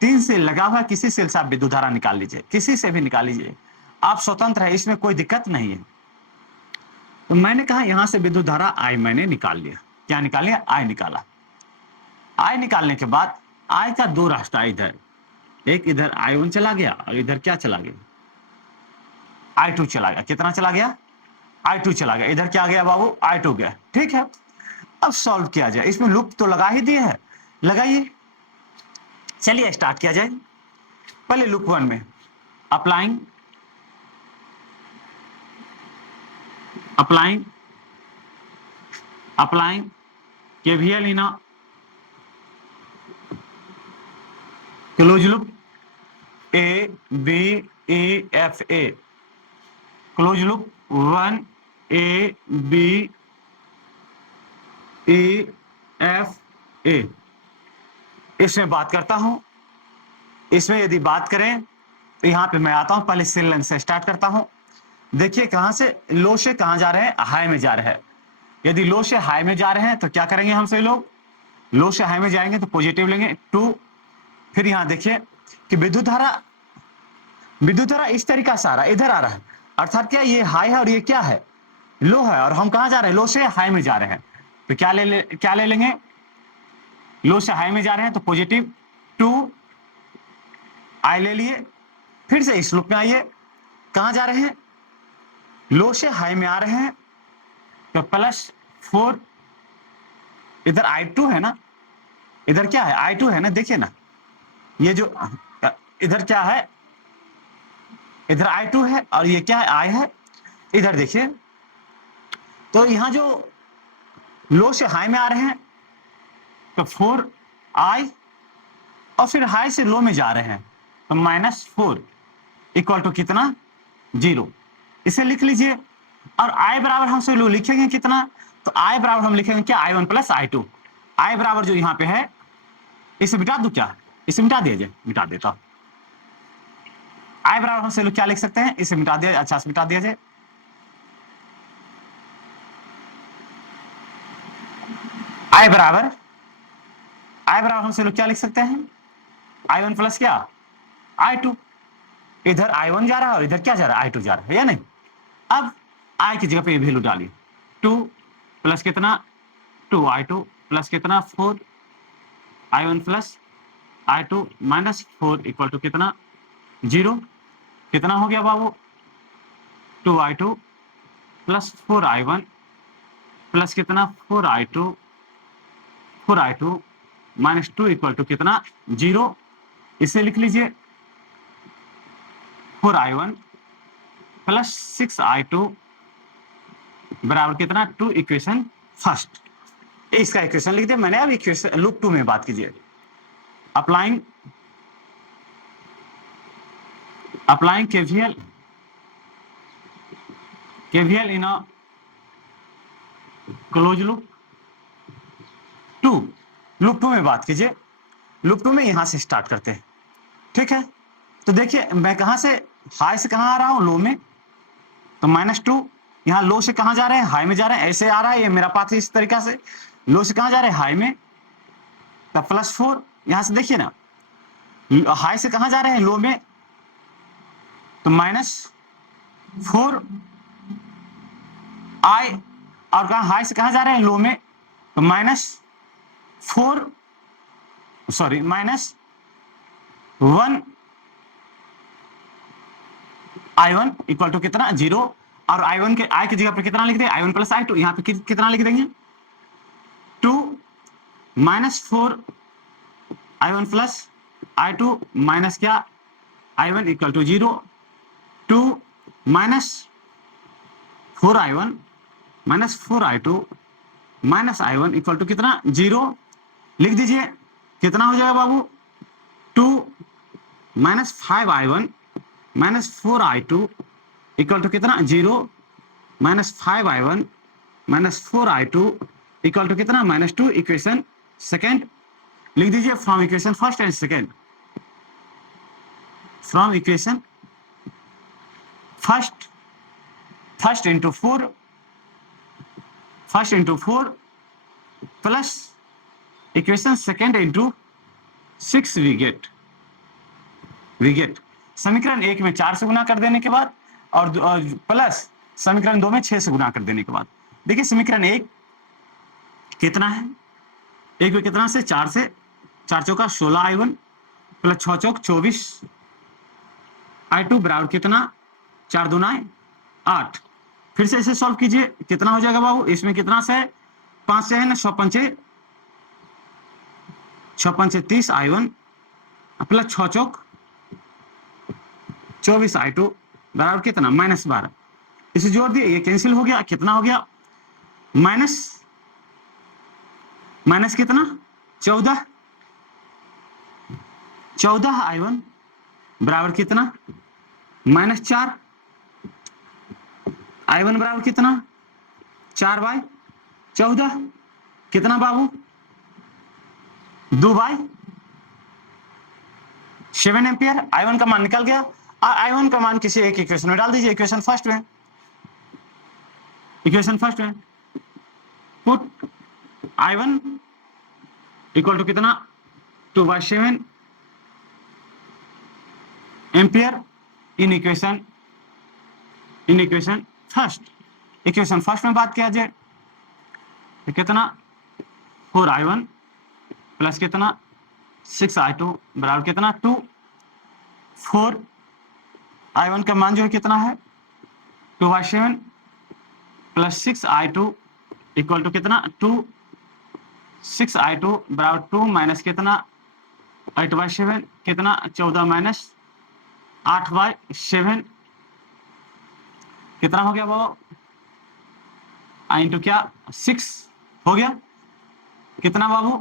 3 सेल लगा हुआ है। किसी सेल से आप विद्युत धारा निकाल लीजिए, किसी से भी निकाल लीजिए, आप स्वतंत्र है, इसमें कोई दिक्कत नहीं है। तो मैंने कहा यहां से विद्युत धारा I मैंने निकाल लिया। क्या निकाल लिया, I निकाला। I निकालने के बाद I का 2 रास्ता, इधर एक, इधर I1 चला गया और इधर क्या चला गया, I2 चला गया। कितना चला गया, I2 चला गया। इधर क्या गया बाबू, I2 गया। ठीक है, अब सॉल्व किया जाए। इसमें लूप तो लगा ही दिए है, लगाइए। चलिए स्टार्ट किया जाए। पहले लूप 1 में applying KVL in close loop A B E F A, close loop 1 A B E F A, इसमें बात करता हूं। इसमें यदि बात करें तो यहां पे मैं आता हूं, पहले सेल लेंथ से स्टार्ट करता हूं। देखिए कहां से लो से कहां जा रहे हैं, हाई में जा रहे हैं। यदि लो से हाई में जा रहे हैं तो क्या करेंगे हम सभी लोग, लो से हाई में जाएंगे तो पॉजिटिव लेंगे 2। फिर यहां देखिए कि विद्युत धारा इस तरीका से आ रहा है, इधर आ रहा है, अर्थात क्या ये हाई है और ये क्या है, लो है, और हम कहां जा रहे हैं, लो से हाई में जा रहे हैं। तो क्या ले लेंगे, लो से हाई में जा रहे हैं तो पॉजिटिव 2 आई ले लिए। फिर से इस लूप में आइए, कहां जा रहे हैं, लो से हाई में आ रहे हैं तो +4, इधर I2 है ना, इधर क्या है, I2 है ना, देखिए ना, ये जो इधर क्या है, इधर I2 है और ये क्या है, I है। इधर देखिए तो यहां जो लो से हाई में आ रहे हैं तो 4I, और फिर हाई से लो में जा रहे हैं तो -4 इक्वल टू कितना, 0। इसे लिख लीजिए। और I बराबर हम सब लोग लिखेंगे कितना, तो I बराबर हम लिखेंगे क्या, I1 + I2। I बराबर जो यहाँ पे है, इसे मिटा दूं क्या, इसे मिटा दिया जाए, मिटा देता हूं। I बराबर हम सब लोग क्या लिख सकते हैं, इसे मिटा दिया, अच्छा से मिटा दिया जाए। I बराबर हम सब लोग क्या लिख सकते हैं, I1 प्लस क्या, I2। इधर I1 जा रहा है और इधर क्या जा रहा है, I2 जा रहा है, या नहीं। अब I की जगह पे ये वैल्यू डालिए, 2 प्लस कितना, 2I2 प्लस कितना, 4 I1 plus I2 -4 equal to कितना, 0। कितना हो गया बाबू, 2I2 प्लस 4I1 प्लस कितना, 4I2 -2 इक्वल टू कितना, 0। इसे लिख लीजिए 4I1 प्लस 6I2 बराबर कितना, 2 इक्वेशन फर्स्ट। इसका इक्वेशन लिख दिया मैंने। अब इक्वेशन लूप 2 में बात कीजिए, applying KVL in a close loop 2। Loop 2 में बात कीजिए, लूप 2 में यहां से स्टार्ट करते हैं, ठीक है। तो देखिए मैं कहां से, हाई से कहां आ रहा हूं, लो में, तो -2। यहां लो से कहां जा रहे हैं, हाई में जा रहे हैं, ऐसे आ रहा है ये मेरा पाथ इस तरीका से, लो से कहां जा रहे हैं, हाई में, तब +4। यहां से देखिए ना, हाई से कहां जा रहे हैं, लो में, तो -4 I, और कहा हाई से कहां जा रहे हैं, लो में, तो -4 सॉरी -1 I1 इक्वल टू कितना, 0। और I1 के I की जगह पर कितना लिख दें, I1 + I2, यहां पे कितना लिख देंगे, 2 -4 I1 + I2 माइनस क्या, I1 equal to 0। 2 -4I1 -4I2 -I1 equal to कितना, 0। लिख दीजिए कितना हो जाएगा बाबू, 2 -5I1 -4I2 इक्वल टू कितना, 0। -5I1 -4I2 इक्वल टू कितना, -2। इक्वेशन सेकेंड लिख दीजिए, from equation first and second, from equation first into 4 plus equation second into 6 we get समीकरण 1 में 4 से गुना कर देने के बाद और प्लस समीकरण 2 में 6 से गुना कर देने के बाद, देखिए समीकरण 1 कितना है, 1 में कितना से 4 से, 4 चौका 16I1 प्लस 6 चौक 24 I2 बराबर कितना, 4 दूना 8। फिर से इसे सॉल्व कीजिए, कितना हो जाएगा बाबू, इसमें कितना से 5 से है ना, 6 पंचे 30 I1 प्लस 6 चौक 24 I2 बराबर कितना, -12। इसे जोड़ दिए, ये कैंसिल हो गया, कितना हो गया, माइनस कितना, 14 I1 बराबर कितना, -4 I1 बराबर कितना, 4/14 कितना बाबू, 2 बाई 7 एम्पियर। I1 का मान निकल गया। I1 का मान किसी एक इक्वेशन में डाल दीजिए, इक्वेशन फर्स्ट में पुट I1 इक्वल टू कितना 2 by 7 ampere in equation first. Equation first में बात किया जाए तो कितना 4I1 प्लस कितना 6I2 बराबर कितना 2। 4I1 का मान जो है कितना है 2 by 7 plus 6I2 equal to कितना 2। 6I2 बराबर 2 माइनस कितना 8 बाई 7 कितना 14 माइनस 8 बाई 7 कितना हो गया वो इंटू क्या 6 हो गया। कितना बाबू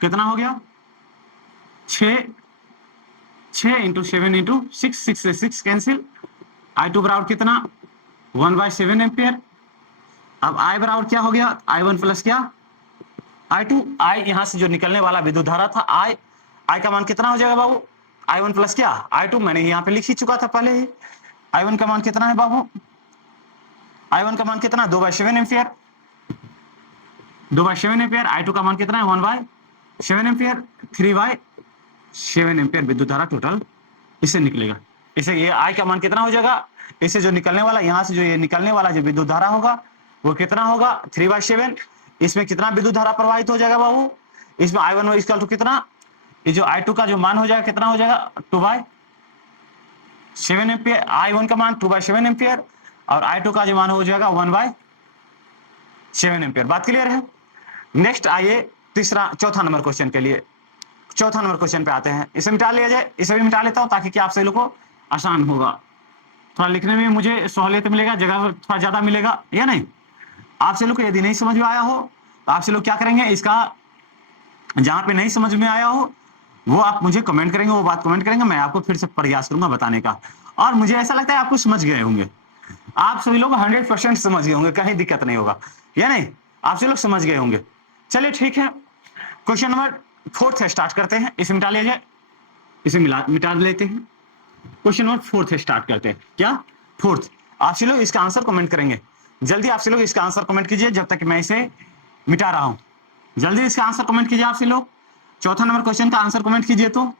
कितना हो गया 6 इंटू 7 इंटू 6, 6 से 6 कैंसिल। I2 बराबर कितना 1 बाई 7 एम्पियर। अब I बराबर क्या हो गया I1 प्लस क्या I2। I यहां से जो निकलने वाला विद्युत धारा था I का मान कितना हो जाएगा बाबू I1 प्लस क्या I2। मैंने यहाँ पे लिख ही चुका था पहले ही। I1 का मान कितना है बाबू I1 का मान कितना 2 by 7 ampere. 2 by 7 ampere. I2 का मान कितना है 1 बाई 7 एम्पियर। 3 बाई 7 एम्पियर विद्युत धारा टोटल इससे निकलेगा। इसे ये I का मान कितना हो जाएगा इससे जो निकलने वाला यहाँ से जो ये निकलने वाला जो विद्युत धारा होगा वो कितना होगा 3 बाई 7। इसमें कितना विद्युत धारा प्रवाहित हो जाएगा बाबू इसमें I1 इसका तो कितना ये जो I2 का जो मान हो जाएगा कितना हो जाएगा 2 बाई 7 एम्पियर। I1 का मान 2 बाई 7 एम्पियर और I2 का जो मान हो जाएगा 1 बाई 7 एम्पियर। बात क्लियर है। नेक्स्ट आइए चौथा नंबर क्वेश्चन के लिए। चौथा नंबर क्वेश्चन पे आते हैं। इसे मिटा लिया जाए, इसे भी मिटा लेता हूं ताकि आप सभी लोग को आसान होगा, थोड़ा लिखने में मुझे सहूलियत मिलेगा, जगह थोड़ा ज्यादा मिलेगा या नहीं। आपसे लोग को यदि नहीं समझ में आया हो तो आपसे लोग क्या करेंगे इसका जहां पे नहीं समझ में आया हो वो आप मुझे कमेंट करेंगे, वो बात कमेंट करेंगे, मैं आपको फिर से प्रयास करूंगा बताने का। और मुझे ऐसा लगता है आपको समझ गए होंगे, आप सभी लोग 100% समझ गए होंगे, कहीं दिक्कत नहीं होगा या नहीं। आप सभी लोग समझ गए होंगे। चलिए ठीक है, क्वेश्चन नंबर 4 स्टार्ट करते हैं। इसे मिटा लिया जाए, इसे मिटा लेते हैं। क्वेश्चन नंबर 4 स्टार्ट करते हैं। क्या 4? आप सभी लोग इसका आंसर कमेंट करेंगे। जल्दी आप सभी लोग इसका आंसर कमेंट कीजिए जब तक मैं इसे मिटा रहा हूं। जल्दी इसका आंसर कमेंट कीजिए आप सभी लोग। चौथा नंबर क्वेश्चन का आंसर कमेंट कीजिए। तो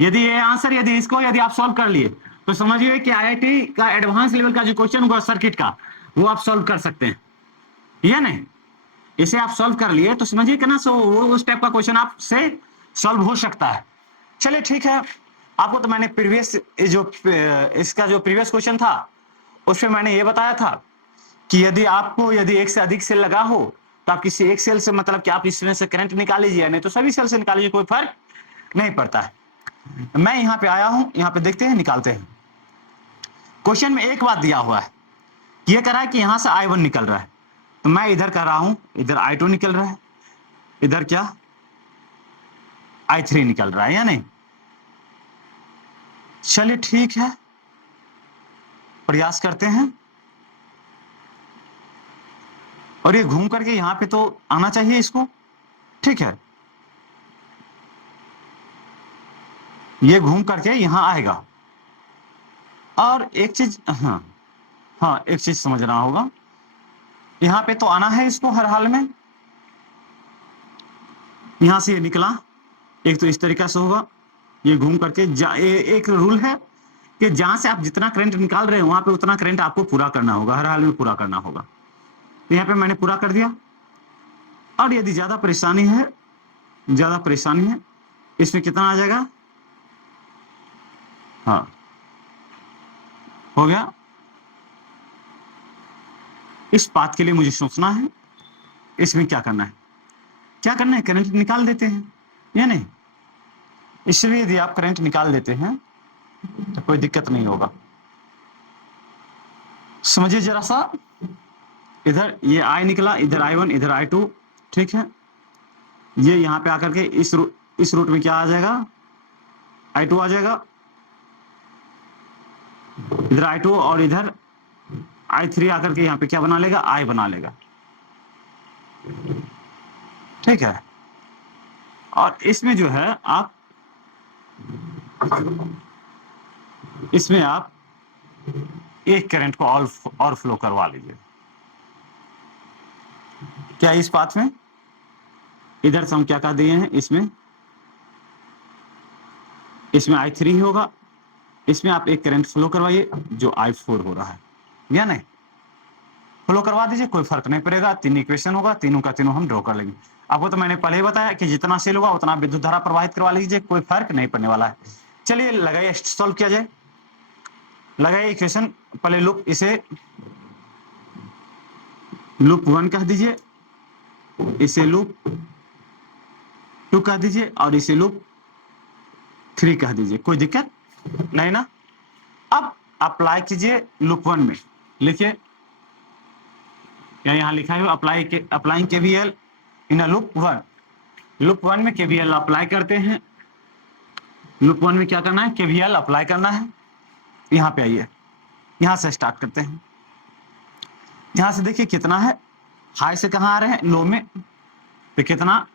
यदि ये आंसर यदि आप सॉल्व कर लिए तो समझिए कि आईआईटी का एडवांस लेवल का जो क्वेश्चन होगा सर्किट का वो आप सॉल्व कर सकते हैं या नहीं। इसे आप सॉल्व कर लिए तो समझिए कि ना वो उस टाइप का क्वेश्चन आपसे सॉल्व हो सकता है। चलिए ठीक है, आपको तो मैंने प्रीवियस इसका जो प्रीवियस क्वेश्चन था उसमें मैंने ये बताया था कि यदि एक से अधिक सेल लगा हो तो आप किसी एक सेल से मतलब कि आप इसमें से करंट निकाल लीजिए, नहीं तो सभी सेल से निकाल लीजिए, कोई फर्क नहीं पड़ता है। मैं यहां पे आया हूं, यहां पे देखते हैं निकालते हैं। क्वेश्चन में एक बात दिया हुआ है, ये कह रहा है कि यहां से I1 निकल रहा है, तो मैं इधर कर रहा हूं, इधर I2 निकल रहा है, इधर क्या I3 निकल रहा है या नहीं। चलिए ठीक है, प्रयास करते हैं। और ये घूम करके यहां पे तो आना चाहिए इसको, ठीक है, ये घूम करके यहां आएगा। और एक चीज एक चीज समझना होगा, यहां पे तो आना है इसको हर हाल में। यहां से ये निकला, एक तो इस तरीके से होगा, ये घूम करके एक रूल है कि जहां से आप जितना करंट निकाल रहे हैं वहां पे उतना करंट आपको पूरा करना होगा, हर हाल में पूरा करना होगा। तो यहाँ पे मैंने पूरा कर दिया। और यदि ज्यादा परेशानी है इसमें कितना आ जाएगा, हाँ हो गया। इस बात के लिए मुझे सोचना है इसमें क्या करना है, करंट निकाल देते हैं या नहीं। इसलिए यदि आप करंट निकाल देते हैं तो कोई दिक्कत नहीं होगा। समझिए जरा सा, इधर ये I निकला, इधर I1, इधर I2, ठीक है। ये यहां पे आकर के इस रूट में क्या आ जाएगा, I2 आ जाएगा, इधर I2 और इधर I3 आकर के यहां पे क्या बना लेगा, I बना लेगा, ठीक है। और इसमें जो है आप इसमें आप एक करंट को और फ्लो करवा लीजिए। क्या इस पाथ में इधर से हम क्या कह दिए हैं, इसमें I3 होगा, इसमें आप एक करंट फ्लो करवाइए जो I4 हो रहा है, या नहीं? फ्लो करवा दीजिए, कोई फर्क नहीं पड़ेगा। तीन इक्वेशन होगा, तीनों का तीनों हम ड्रॉ कर लेंगे। आपको तो मैंने पहले ही बताया कि जितना सेल होगा उतना विद्युत धारा प्रवाहित करवा लीजिए, कोई फर्क नहीं पड़ने वाला है। चलिए लगाइए, सॉल्व किया जाए। लगाइए इक्वेशन, पहले लूप, इसे लूप 1 कह दीजिए, इसे लूप 2 कह दीजिए और इसे लूप 3 कह दीजिए। कोई दिक्कत नहीं ना? अब अप्लाई कीजिए लूप 1 में, लिखिए यहाँ लिखा है applying KVL in loop 1। Loop 1 में केवीएल अप्लाई करते हैं। लूप 1 में क्या करना है, केवीएल अप्लाई करना है। यहाँ पे आइए, यहाँ से स्टार्ट करते हैं। यहाँ से देखिए कितना है, हाई से कहाँ आ रहे हैं, लो में, तो कितना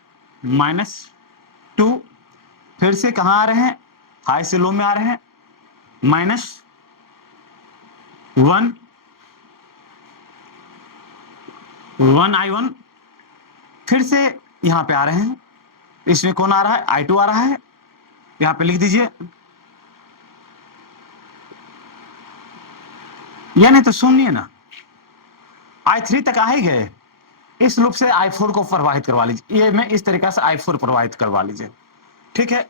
-2। फिर से कहाँ आ रहे हैं, हाई से लो में आ रहे हैं, -1 I1। फिर से यहाँ पे आ रहे हैं, इसमें कौन आ रहा है, I2 आ रहा है। यहाँ पे लिख दीजिए, या नहीं तो सुनिए ना, I3 तक आ ही गए। इस लूप से I4 को प्रवाहित करवा लीजिए। ये मैं इस तरीके से I4 प्रवाहित करवा लीजिए, ठीक है।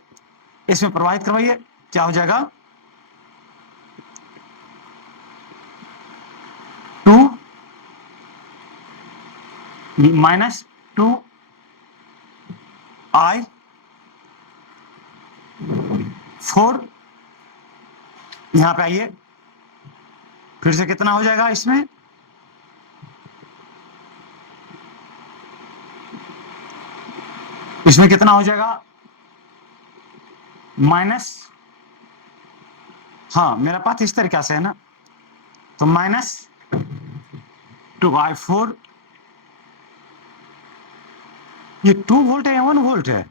इसमें प्रवाहित करवाइए, क्या हो जाएगा, 2 -2 I4। यहां पे आइए, फिर से कितना हो जाएगा, इसमें कितना हो जाएगा, माइनस, हाँ मेरा पाथ इस तरीका से है ना, तो -2 I4। ये 2 वोल्ट है या 1 वोल्ट है,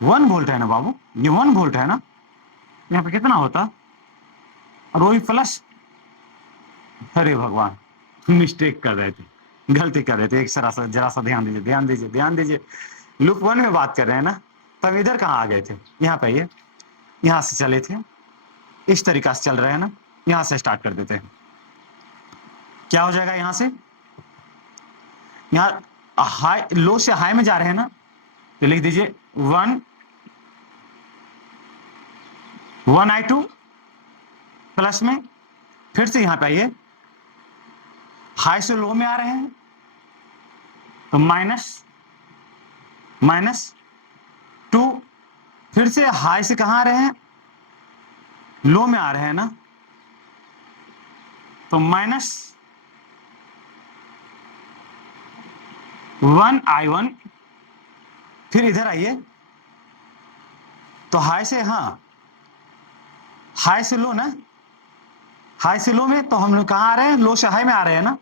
1 वोल्ट है ना बाबू, ये 1 वोल्ट है ना। यहाँ पे कितना होता, और वही प्लस, अरे भगवान, मिस्टेक कर रहे थे, गलती कर रहे थे। एक जरा सा ध्यान दीजिए। लूप 1 में बात कर रहे हैं ना, तब इधर कहाँ आ गए थे, यहाँ पे आइए, यहाँ से चले थे, इस तरीका से चल रहे हैं ना, यहाँ से स्टार्ट कर देते हैं। क्या हो जाएगा, यहाँ से, यहाँ हाई, लो से हाई में जा रहे हैं ना, तो लिख दीजिए 1 I2 प्लस में, फिर से यहाँ पे आइए, हाई से लो में आ रहे हैं, तो -2। फिर से हाई से कहाँ आ रहे हैं, लो में आ रहे हैं ना, तो -1 I1। फिर इधर आइए, तो हाई से, हाँ हाई से लो ना, हाई से लो में, तो हम लोग कहाँ आ रहे हैं, लो से हाई में आ रहे हैं ना,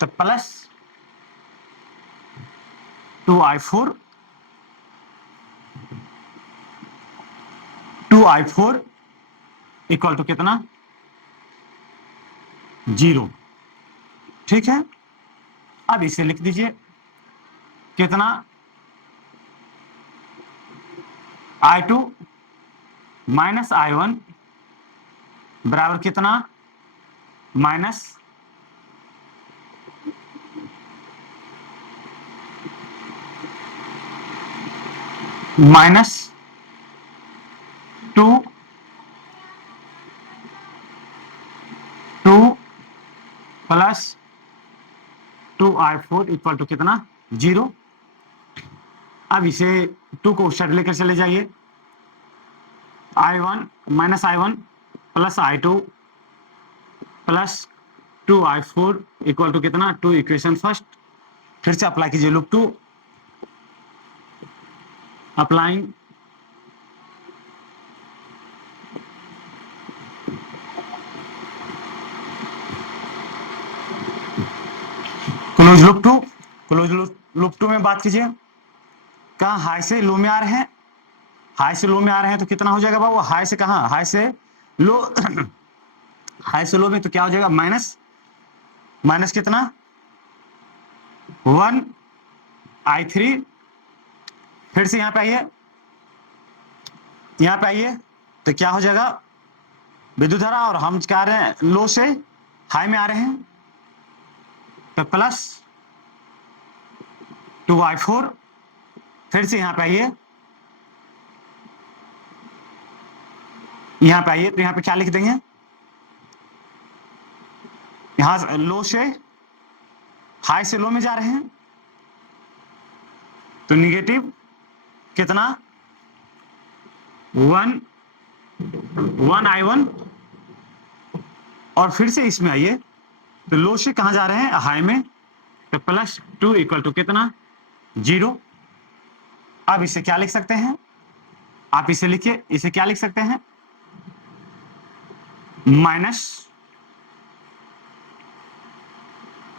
तो +2 I4 इक्वल टू कितना, 0, ठीक है। अब इसे लिख दीजिए, कितना, I2 -I1 बराबर कितना, minus -2 plus 2 I4 equal to कितना, 0। अब इसे 2 को उस साइड लेकर चले जाइए, I1 plus I2 plus 2 I4 equal to कितना, 2 इक्वेशन फर्स्ट। फिर से अप्लाई कीजिए लूप 2, अप्लाइंग क्लोज लूप 2 में बात कीजिए, कहाँ हाई से लो में आ रहे हैं, हाई से लो में आ रहे हैं तो कितना हो जाएगा बाबू, हाई से कहाँ, हाई से लो हाई से लो में तो क्या हो जाएगा, माइनस, माइनस कितना 1i3। फिर से यहाँ पे आइए, यहाँ पे आइए तो क्या हो जाएगा, विद्युत धारा, और हम क्या आ रहे हैं, लो से हाई में आ रहे हैं तो प्लस 2i4। फिर से यहाँ पे आइए, यहाँ पे आइए तो यहाँ पे क्या लिख देंगे, यहाँ लो से हाई से लो में जा रहे हैं तो निगेटिव कितना 1i1। और फिर से इसमें आइए तो लो से कहाँ जा रहे हैं, हाई में, तो प्लस 2 इक्वल टू कितना 0। अब इसे क्या लिख सकते हैं, आप इसे लिखिए, इसे क्या लिख सकते हैं, minus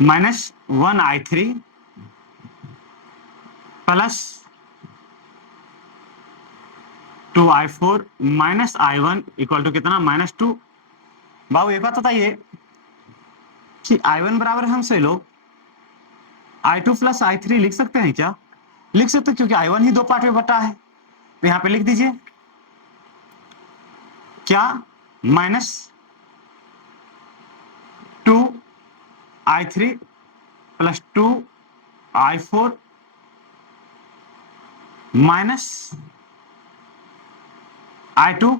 1i3 plus 2i4 minus i1 equal to कितना -2। बाबू एक बात बताइए कि i1 बराबर हम से लोग i2 प्लस i3 लिख सकते हैं क्या, लिख सकते हैं, क्योंकि i1 ही दो पार्ट में बटा है। तो यहां पे लिख दीजिए क्या, -2i3 plus 2i4 minus i2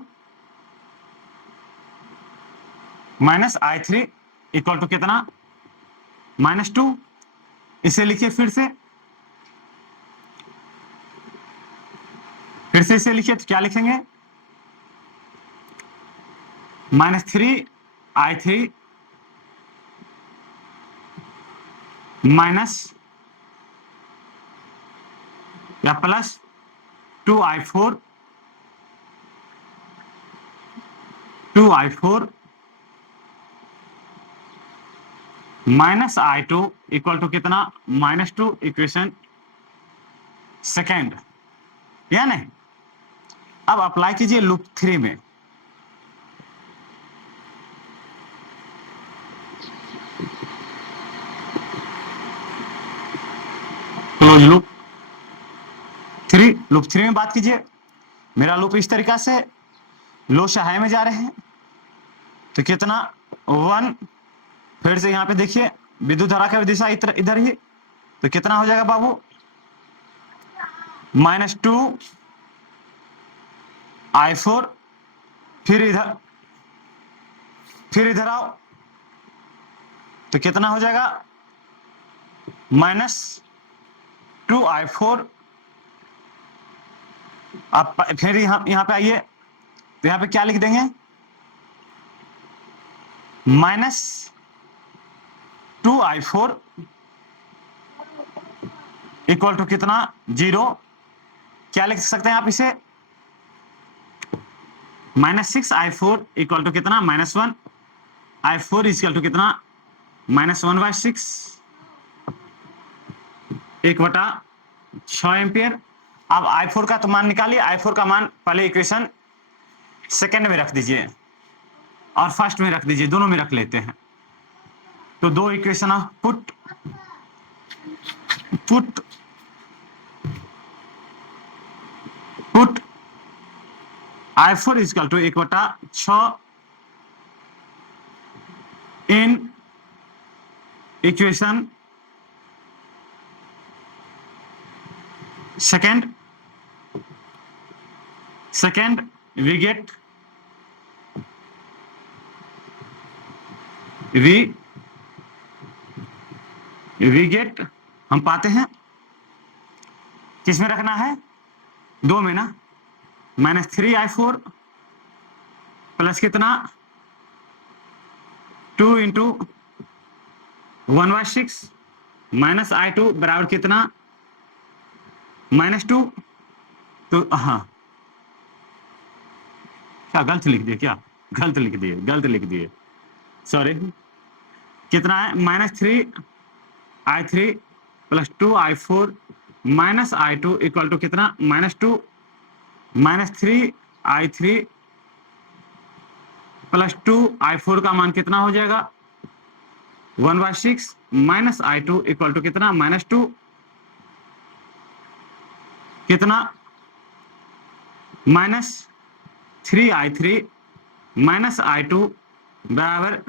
minus i3 equal to कितना -2। इसे लिखिए फिर से इसे लिखिए तो क्या लिखेंगे, -3i3 माइनस या plus 2i4 minus i2 equal to कितना -2, इक्वेशन सेकेंड, या नहीं। अब अप्लाई कीजिए लूप 3 में, क्लोज लूप 3, लूप 3 में बात कीजिए। मेरा लूप इस तरीका से, लो से हाई में जा रहे हैं तो कितना 1। फिर से यहाँ पे देखिए विद्युत धारा का दिशा इधर ही, तो कितना हो जाएगा बाबू -2i4। फिर इधर आओ तो कितना हो जाएगा -2i4। आप फिर यहाँ पे आइए तो यहाँ पे क्या लिख देंगे, -2i4 इक्वल टू कितना 0। क्या लिख सकते हैं आप इसे, -6i4 इक्वल टू कितना -1i4 इक्वल टू कितना -1/6 1/6 एम्पियर। अब i4 का तो मान निकालिए, i4 का मान पहले इक्वेशन सेकेंड में रख दीजिए और फर्स्ट में रख दीजिए, दोनों में रख लेते हैं। तो दो equation put i4 equal to 1/6 in equation second we get हम पाते हैं किस में रखना है, दो में ना, -3i4 प्लस कितना 2 इंटू 1/6 माइनस i2 बराबर कितना -2। तो हाँ क्या गलत लिख दिए, क्या गलत लिख दिए सॉरी। कितना है -3i3 plus 2i4 minus I2 equal to कितना, -2 -3I3 प्लस 2I4 का मान कितना हो जाएगा 1/6 माइनस I2 इक्वल टू कितना -2 कितना -3I3 माइनस I2 बराबर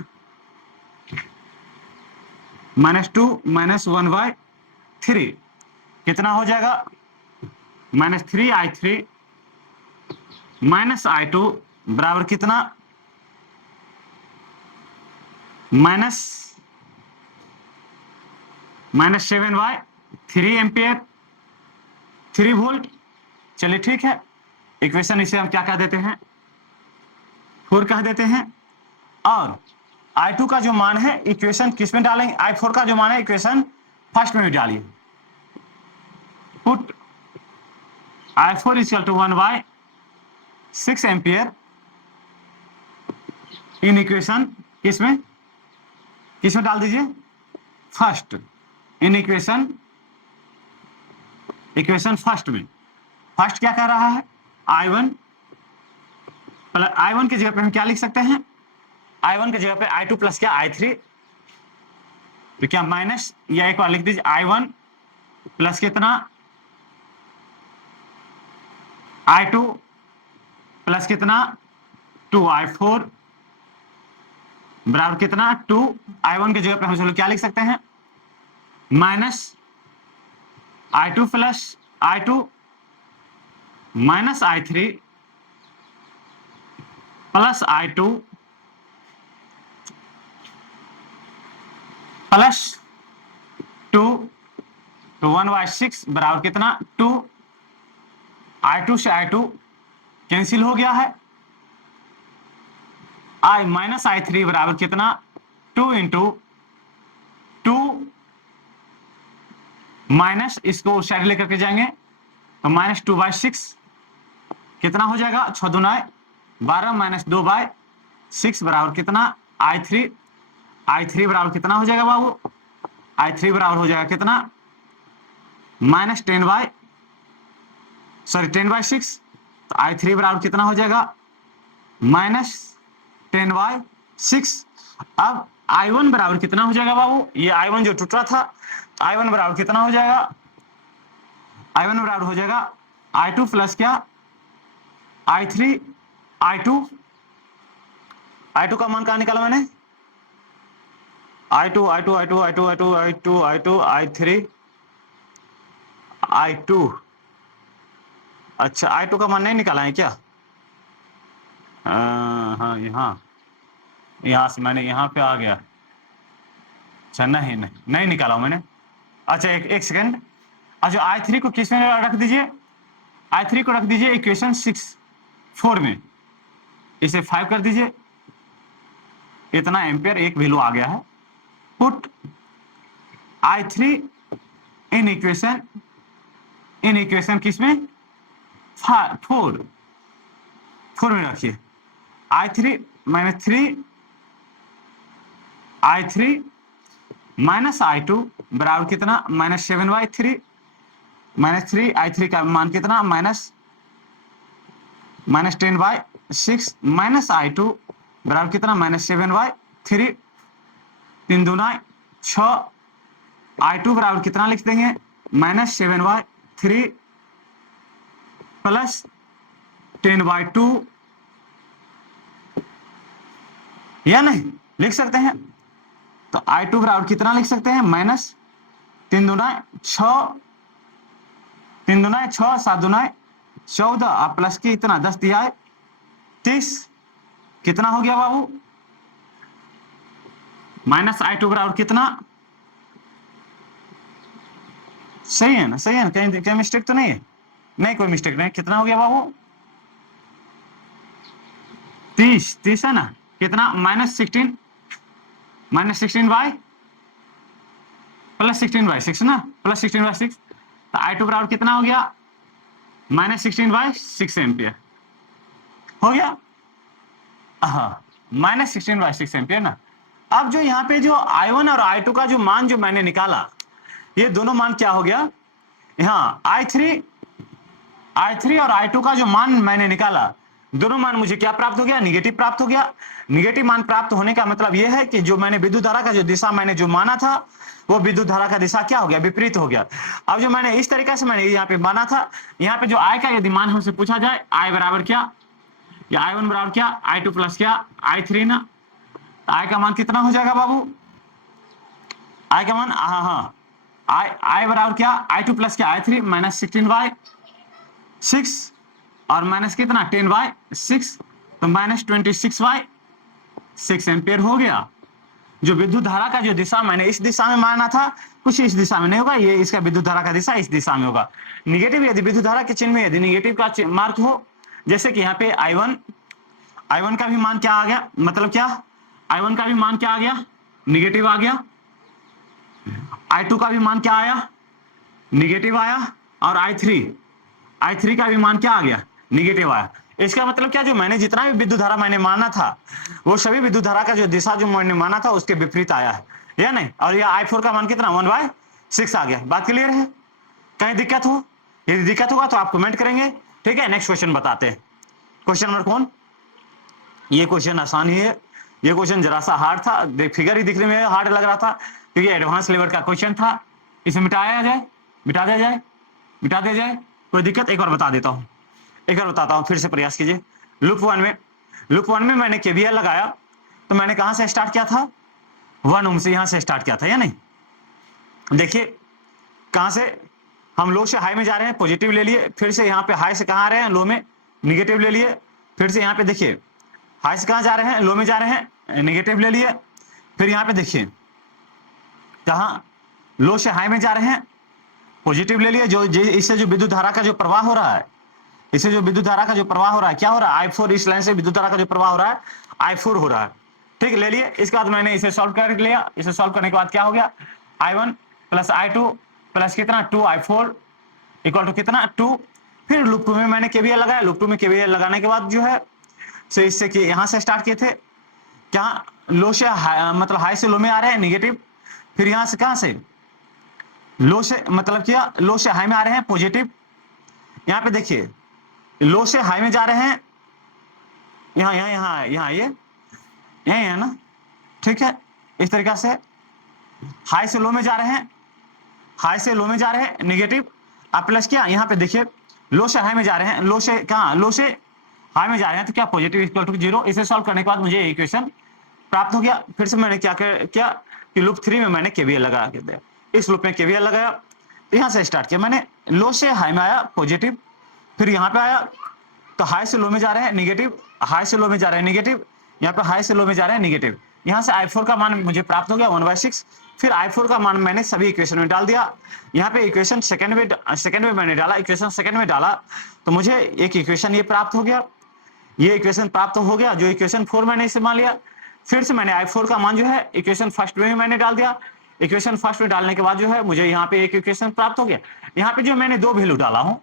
-2 -1/3 कितना हो जाएगा -3I3 माइनस I2 बराबर कितना -7/3 एम्पियर 3 वोल्ट। चलिए ठीक है, इक्वेशन इसे हम क्या कह देते हैं 4 कह देते हैं। और I2 का जो मान है इक्वेशन किस में डालेंगे, I4 का जो मान है इक्वेशन फर्स्ट में डालिए। Put I4 equal to 1/6 ampere in equation किसमें डाल दीजिए फर्स्ट, इन इक्वेशन फर्स्ट में। फर्स्ट क्या कह रहा है I1 प्लस I1 की जगह पे हम क्या लिख सकते हैं, I1 की जगह पे I2 प्लस क्या I3, तो क्या माइनस या एक बार लिख दीजिए I1 प्लस कितना I2 प्लस कितना 2I4 बराबर कितना 2। I1 की जगह पे हम चलो क्या लिख सकते हैं minus I2 plus I2 minus I3 plus I2 plus 2 तो 1/6 बराबर कितना 2। I2 से I2 कैंसिल हो गया है, I माइनस I3 बराबर कितना 2 इंटू 2 माइनस इसको उस साइड लेकर के जाएंगे तो -2/6 कितना हो जाएगा 6 दूना 12 -2/6 बराबर कितना I3 बराबर कितना हो जाएगा बाबू, I3 बराबर हो जाएगा कितना -10/6 तो I3 बराबर कितना हो जाएगा -10/6। अब I1 बराबर कितना हो जाएगा बाबू, ये I1 जो टूटा था तो I1 बराबर कितना हो जाएगा, I1 बराबर हो जाएगा I2 प्लस क्या I3 I2 का मान कहाँ निकाला मैंने I2 I3 अच्छा I2 का मान नहीं निकाला है क्या, हाँ यहाँ से मैंने यहाँ पे आ गया, अच्छा नहीं निकाला मैंने। अच्छा एक सेकंड, अच्छा I3 को किस में रख दीजिए, I3 को रख दीजिए इक्वेशन 4 में, इसे 5 कर दीजिए, इतना एम्पियर एक वैल्यू आ गया है। पुट I3 इन इक्वेशन किस में 4 में रखिए, I3 माइनस I2 बराबर कितना -7/3 -3I3 का मान कितना -10/6 माइनस I2 बराबर कितना -7/3 3 दूना 6 I2 बराबर कितना लिख देंगे -7/3 प्लस 10/2 या नहीं लिख सकते हैं, तो I2 बराबर कितना लिख सकते हैं -3 दूना 6 3 दूना 6 7 दूना 14 और प्लस की इतना 10 दिया है 30 कितना हो गया बाबू -I2 बराबर कितना, सही है ना कहीं मिस्टेक तो नहीं है, नहीं कोई मिस्टेक नहीं, कितना हो गया बाबू 30 है ना, कितना -16 बाई +16/6 ना +16/6 तो I2 बराबर कितना हो गया -16/6 एम्पियर हो गया, हाँ -16/6 एम्पियर ना। अब जो यहाँ पे जो I1 और I2 का जो मान जो मैंने निकाला, ये दोनों मान क्या हो गया, यहाँ I3 और I2 का जो मान मैंने निकाला, दोनों मान मुझे क्या प्राप्त हो गया, निगेटिव प्राप्त हो गया। निगेटिव मान प्राप्त होने का मतलब यह है कि जो मैंने विद्युत धारा का जो दिशा मैंने जो माना था, वो विद्युत धारा का दिशा क्या हो गया, विपरीत हो गया। अब जो मैंने इस तरीके से मैंने यहाँ पे माना था, यहाँ पे जो I का यदि मान हमसे पूछा जाए, I बराबर क्या, या I1 बराबर क्या, I2 प्लस क्या, I3 ना, I का मान कितना हो जाएगा बाबू, I का मान, हाँ, I बराबर क्या, I2 प्लस क्या, I3 माइनस 16/6 और माइनस कितना 10/6, तो माइनस 26/6 एम्पियर हो गया। जो विद्युत धारा का जो दिशा मैंने इस दिशा में माना था, कुछ इस दिशा में नहीं होगा, ये इसका विद्युत धारा का दिशा इस दिशा में होगा। निगेटिव यदि विद्युत धारा के चिन्ह में यदि निगेटिव का मार्क हो, जैसे कि यहाँ पे I1 का भी मान क्या आ गया, मतलब क्या, I1 का भी मान क्या आ गया, निगेटिव आ गया। I2 का भी मान क्या आया, निगेटिव आया। और I3 का भी मान क्या आ गया, निगेटिव आया। इसका मतलब क्या, जो मैंने जितना भी विद्युत धारा मैंने माना था, वो सभी विद्युत धारा का जो दिशा जो मैंने माना था उसके विपरीत आया है, या नहीं। और ये I4 का मान कितना 1/6 आ गया। बात क्लियर है? कहीं दिक्कत हो, यदि दिक्कत होगा तो आप कमेंट करेंगे, ठीक है। नेक्स्ट क्वेश्चन बताते हैं। क्वेश्चन नंबर कौन, ये क्वेश्चन आसान ही है, ये क्वेश्चन जरा सा हार्ड था, फिगर ही दिखने में हार्ड लग रहा था क्योंकि एडवांस लेवल का क्वेश्चन था। इसे मिटा दिया जाए, कोई दिक्कत, एक बार बता देता हूं, एक बार बताता हूं, फिर से प्रयास कीजिए। लूप वन में मैंने केवीएल लगाया, तो मैंने कहां से स्टार्ट किया था, 1 ओम से यहां से स्टार्ट किया था, या नहीं। देखिए कहां से हम लो से हाई में जा रहे हैं, पॉजिटिव ले लिए, फिर से यहाँ पे हाई से कहां आ रहे हैं, लो में, निगेटिव ले लिए, फिर से यहाँ पे देखिए हाई से कहां जा रहे हैं, लो में जा रहे हैं, निगेटिव ले लिए, फिर यहाँ पे देखिए कहां लो से हाई में जा रहे हैं, पॉजिटिव ले लिए। जो इससे जो विद्युत धारा का जो प्रवाह हो रहा है, इससे जो विद्युत धारा का जो प्रवाह हो रहा है, क्या हो रहा है, I4, इस लाइन से विद्युत धारा का जो प्रवाह हो रहा है I4 हो रहा है, ठीक, ले लिए। इसके बाद मैंने इसे सॉल्व कर लिया। इसे सॉल्व करने के बाद क्या हो गया, I1 प्लस I2 प्लस कितना 2I4 इक्वल टू कितना 2। फिर लूप 2 में मैंने केवीएल लगाया। लूप 2 में केवीएल लगाने के बाद जो है सो इससे कि यहां से स्टार्ट किए थे, क्या लो से मतलब हाई से लो में आ रहे हैं, निगेटिव। फिर यहां से कहां से लो से, मतलब क्या लो से हाई में आ रहे हैं, पॉजिटिव। यहाँ पे देखिए लो से हाई में जा रहे हैं, यहाँ यहाँ यहाँ यहाँ ये यही है ना, ठीक है। इस तरीके से हाई से लो में जा रहे हैं, हाई से लो में जा रहे हैं, निगेटिव। आप प्लस क्या, यहाँ पे देखिए लो से हाई में जा रहे हैं, लो से कहाँ, लो से हाई में जा रहे हैं, तो क्या पॉजिटिव इक्वल टू 0। इसे सॉल्व करने के बाद मुझे इक्वेशन प्राप्त हो गया। फिर से मैंने क्या कि लूप 3 में मैंने केवीएल लगा के दिया। इस लूप में केवीएल लगाया, यहाँ से स्टार्ट किया मैंने, लो से हाई में आया पॉजिटिव, फिर यहाँ पे आया तो हाई से लो में जा रहे हैं, निगेटिव, हाई से लो में जा रहे हैं, निगेटिव, यहाँ पे हाई से लो में जा रहे हैं, निगेटिव। यहाँ से I4 का मान मुझे प्राप्त हो गया 1/6। फिर I4 का मान मैंने सभी इक्वेशन में डाल दिया। यहाँ पे इक्वेशन सेकंड में मैंने डाला, इक्वेशन सेकंड में डाला तो मुझे एक इक्वेशन ये प्राप्त हो गया, ये इक्वेशन प्राप्त हो गया। जो इक्वेशन 4 मैंने इस्तेमाल लिया, फिर से मैंने I4 का मान जो है इक्वेशन फर्स्ट में मैंने डाल दिया। इक्वेशन फर्स्ट में डालने के बाद जो है मुझे यहाँ पे एक इक्वेशन प्राप्त हो गया। यहाँ पे जो मैंने 2 वैल्यू डाला हूँ,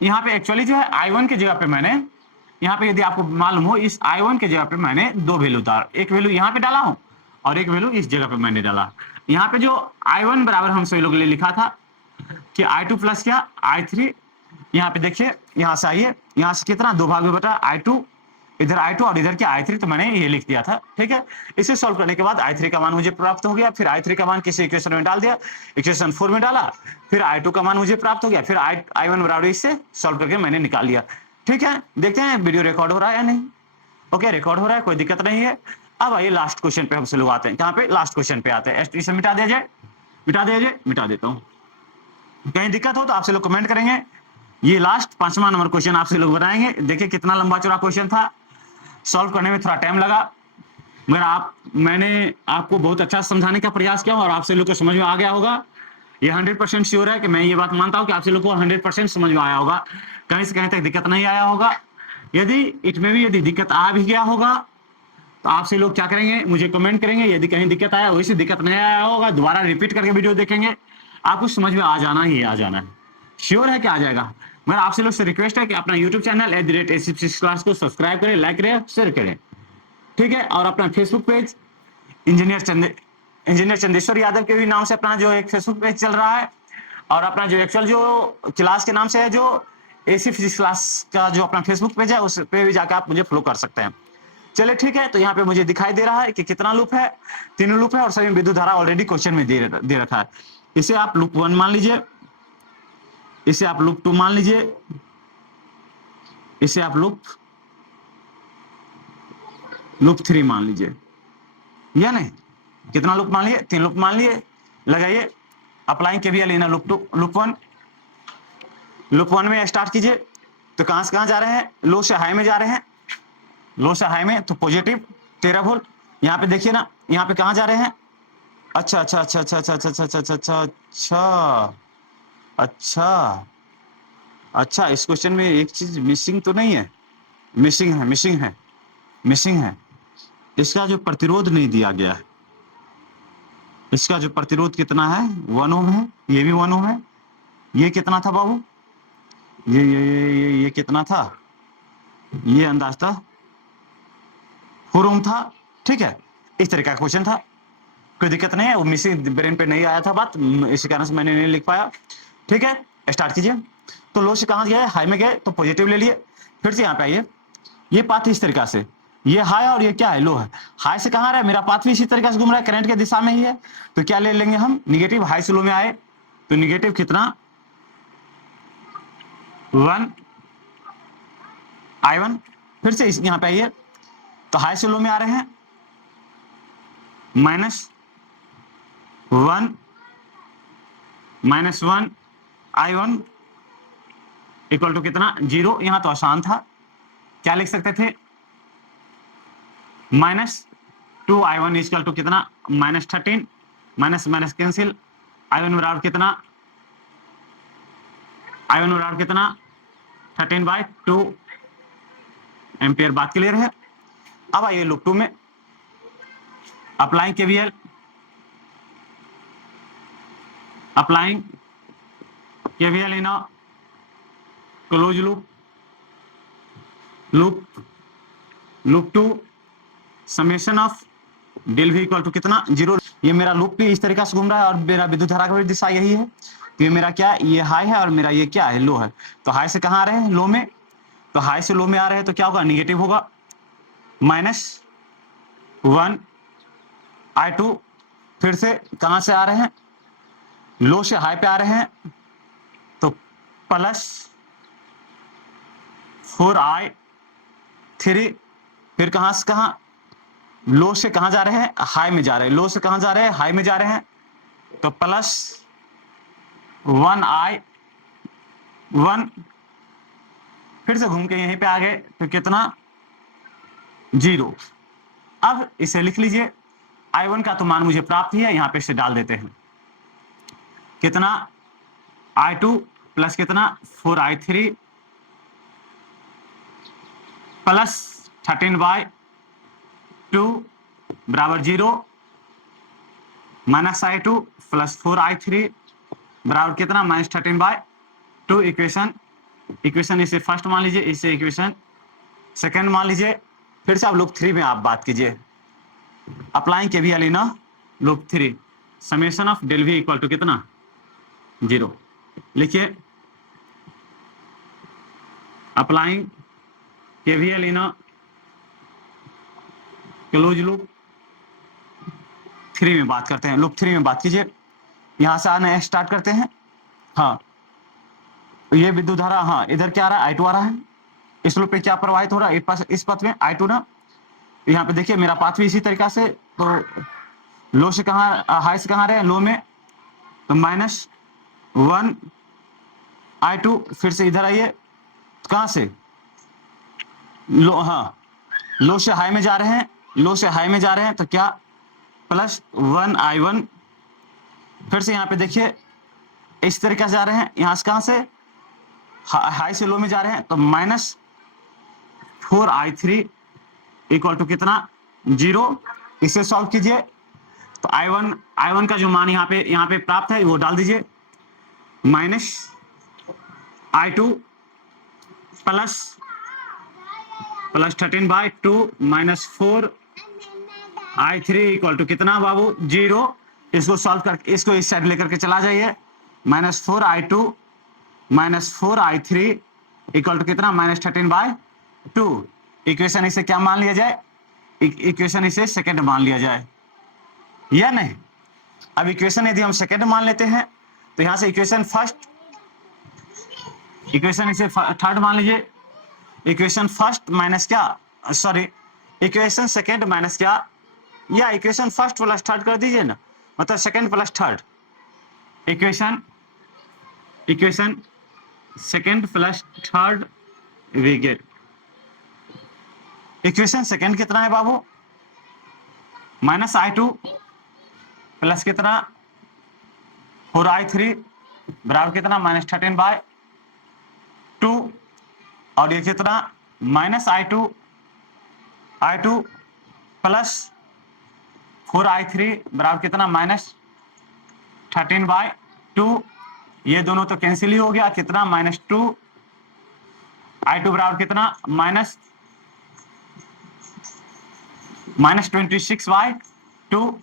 यहाँ पे एक्चुअली जो है I1 की जगह पे मैंने, यहाँ पे यदि आपको मालूम हो, इस I1 की जगह पे मैंने 2 वैल्यू डाला, एक वैल्यू यहाँ पे डाला हूँ और एक वैल्यू इस जगह पे मैंने डाला। यहाँ पे जो I1 बराबर हम सभी लोग ने लिखा था कि I2 प्लस क्या I3, यहाँ पे देखिए, यहाँ से आइए, यहाँ से कितना 2 भाग में बटा I2, इधर I2 और इधर क्या I3, तो मैंने ये लिख दिया था, ठीक है। इसे सॉल्व करने के बाद I3 का मान मुझे प्राप्त हो गया। फिर I3 का मान किसी इक्वेशन में डाल दिया, इक्वेशन 4 में डाला, फिर I2 का मान मुझे प्राप्त हो गया। फिर I1 बराबर इससे सॉल्व करके मैंने निकाल लिया, ठीक है। देखते हैं वीडियो रिकॉर्ड हो रहा है या नहीं। ओके, रिकॉर्ड हो रहा है, कोई दिक्कत नहीं है। अब आइए लास्ट क्वेश्चन पे हमसे लोग आते हैं। कहाँ पे, लास्ट क्वेश्चन पे आते हैं। इसे मिटा दिया जाए, मिटा देता हूँ। कहीं दिक्कत हो तो आपसे लोग कमेंट करेंगे। ये लास्ट 5वां नंबर क्वेश्चन आपसे लोग बताएंगे। देखिए कितना लंबा चौड़ा क्वेश्चन था, सॉल्व करने में थोड़ा टाइम लगा, मगर मैंने आपको बहुत अच्छा समझाने का प्रयास किया और आपसे लोग को समझ में आ गया होगा। ये 100% श्योर है कि मैं ये बात मानता हूं कि आपसे लोग को 100% समझ में आया होगा, कहीं से कहीं तक दिक्कत नहीं आया होगा। यदि इसमें भी यदि दिक्कत आ भी गया होगा तो आपसे लोग क्या करेंगे, मुझे कमेंट करेंगे। यदि कहीं दिक्कत आया, वैसे दिक्कत नहीं आया होगा, दोबारा रिपीट करके वीडियो देखेंगे, आपको समझ में आ जाना ही आ जाना है, श्योर है कि आ जाएगा। मगर आपसे लोग से रिक्वेस्ट है कि अपना यूट्यूब चैनल @AC क्लास को सब्सक्राइब करें, लाइक करें, शेयर करें, ठीक है। और अपना Facebook page engineer Chandeshwar Yadav के भी नाम से अपना जो एक फेसबुक पेज चल रहा है, और अपना जो एक्चुअल जो क्लास के नाम से है, जो एसी फिजिक्स क्लास का जो अपना फेसबुक पेज है, उस पे भी जाकर आप मुझे फॉलो कर सकते हैं। चलिए ठीक है, तो यहाँ पे मुझे दिखाई दे रहा है कि कितना लूप है, 3 लूप है और सभी विद्युत धारा ऑलरेडी क्वेश्चन में दे रखा है। इसे आप लूप 1 मान लीजिए, इसे आप लूप 2 मान लीजिए, इसे आप लूप 3 मान लीजिए, या नहीं? कितना लूप मान लिए? 3 लूप मान लिए। लगाइए applying KVL in loop 2, loop 1 में स्टार्ट कीजिए। तो कहां से कहां जा रहे हैं? लो से हाई में जा रहे हैं, लो से हाई में, तो पॉजिटिव 13 वोल्ट। यहाँ पे देखिए ना, यहाँ पे कहां जा रहे हैं? अच्छा अच्छा अच्छा अच्छा अच्छा अच्छा अच्छा अच्छा अच्छा अच्छा अच्छा अच्छा, इस क्वेश्चन में एक चीज मिसिंग तो नहीं है? मिसिंग है, मिसिंग है, मिसिंग है। इसका जो प्रतिरोध नहीं दिया गया है, इसका जो प्रतिरोध कितना है? 1 ओम है, ये भी 1 ओम है। ये कितना था बाबू? ये कितना था? ये अंदाज था 4 ओम था। ठीक है, इस तरह का क्वेश्चन था, कोई दिक्कत नहीं है, वो मिसिंग ब्रेन पे नहीं आया था बात, इसी कारण से मैंने नहीं लिख पाया। ठीक है, स्टार्ट कीजिए। तो लो से कहां गए? हाई में गए, तो पॉजिटिव ले लिए। फिर से यहाँ पे आइए, ये पाथ इस तरीका से, ये हाई और ये क्या है? लो है। हाई से कहां रहा है? मेरा पाथ भी इसी तरीके से घूम रहा है, करंट के दिशा में ही है। तो क्या ले लेंगे हम? निगेटिव। हाई से लो में आए तो निगेटिव कितना? 1 I1। फिर से यहाँ पे आइए, तो हाई से लो में आ रहे हैं, -1 I1 इक्वल टू कितना? 0। यहां तो आसान था, क्या लिख सकते थे? -2 I1 इक्वल टू कितना? -13, माइनस माइनस कैंसिल। I1 बराबर कितना? I1 बराबर कितना? 13/2 एम्पियर। बात क्लियर है? अब आइए लूप 2 में, applying KVL, applying KVL in a close loop, loop 2, summation of del V equal to कितना? 0। ये मेरा लूप भी इस तरीके से घूम रहा है और मेरा विद्युत धारा की दिशा यही है। तो ये मेरा क्या है? ये हाई है और मेरा ये क्या है? लो है। तो हाई से कहां आ रहे हैं? लो में। तो हाई से लो में आ रहे हैं तो क्या होगा? निगेटिव होगा, -1 I2। फिर से कहां से आ रहे हैं? लो से हाई पे आ रहे हैं, तो +4I3। फिर कहां से कहां? लो से कहां जा रहे हैं? हाई में जा रहे हैं। लो से कहां जा रहे हैं? हाई में जा रहे हैं, तो +1I1। फिर से घूम के यहीं पे आ गए, तो कितना? 0। अब इसे लिख लीजिए, I1 का तो मान मुझे प्राप्त ही है, यहां पे इसे डाल देते हैं। कितना? I2 प्लस कितना? 4I3 प्लस 13/2 बराबर 0, माइनस I2 प्लस 4I3 बराबर कितना? -13/2। इक्वेशन इसे फर्स्ट मान लीजिए, इसे इक्वेशन सेकंड मान लीजिए। फिर से आप लूप 3 में आप बात कीजिए, applying KVL in loop 3, summation of del V equal to कितना? 0। लिखिए, applying KVL in close loop 3 में बात करते हैं। लूप 3 में बात कीजिए, यहां से आना स्टार्ट करते हैं। हाँ, ये विद्युत धारा, हाँ इधर क्या आ रहा है? I2 आ रहा है। इस लूप पे क्या प्रवाहित हो रहा है? इस पथ में I2 ना। यहाँ पे देखिए मेरा पाथ भी इसी तरीका से, तो लो से कहां, हाई से कहां रहे हैं? लो में, तो -1 I2। फिर से इधर आइए, कहां से? लो, हाँ लो से हाई में जा रहे हैं, लो से हाई में जा रहे हैं, तो क्या? +1 I1। फिर से यहाँ पे देखिए इस तरीके से जा रहे हैं, यहां से कहां से? हाई से लो में जा रहे हैं, तो -4I3 इक्वल टू कितना? 0। इसे सॉल्व कीजिए, तो I1 का जो मान यहाँ पे प्राप्त है वो डाल दीजिए, -I2 plus 13/2 -4I3 equal to कितना बाबू? 0। इसको सॉल्व करके इसको इस साइड लेकर के चला जाइए, -4i2 -4i3 इक्वल टू कितना -13/2। इक्वेशन इसे क्या मान लिया जाए, इक्वेशन इसे सेकंड मान लिया जाए या नहीं। अब इक्वेशन यदि हम सेकंड मान लेते हैं तो यहां से इक्वेशन फर्स्ट, इक्वेशन इसे थर्ड मान लीजिए। इक्वेशन फर्स्ट माइनस क्या, सॉरी इक्वेशन सेकंड माइनस क्या, या इक्वेशन फर्स्ट प्लस थर्ड कर दीजिए ना, मतलब second plus third. Equation second plus third we get. Equation second कितना है बाबू, -i2 प्लस कितना 4i3 बराबर कितना -13/2, और ये कितना -i2 प्लस 4i3 बराबर कितना -13/2। ये दोनों तो कैंसिल ही हो गया, कितना -2, i2 बराबर कितना -26/2,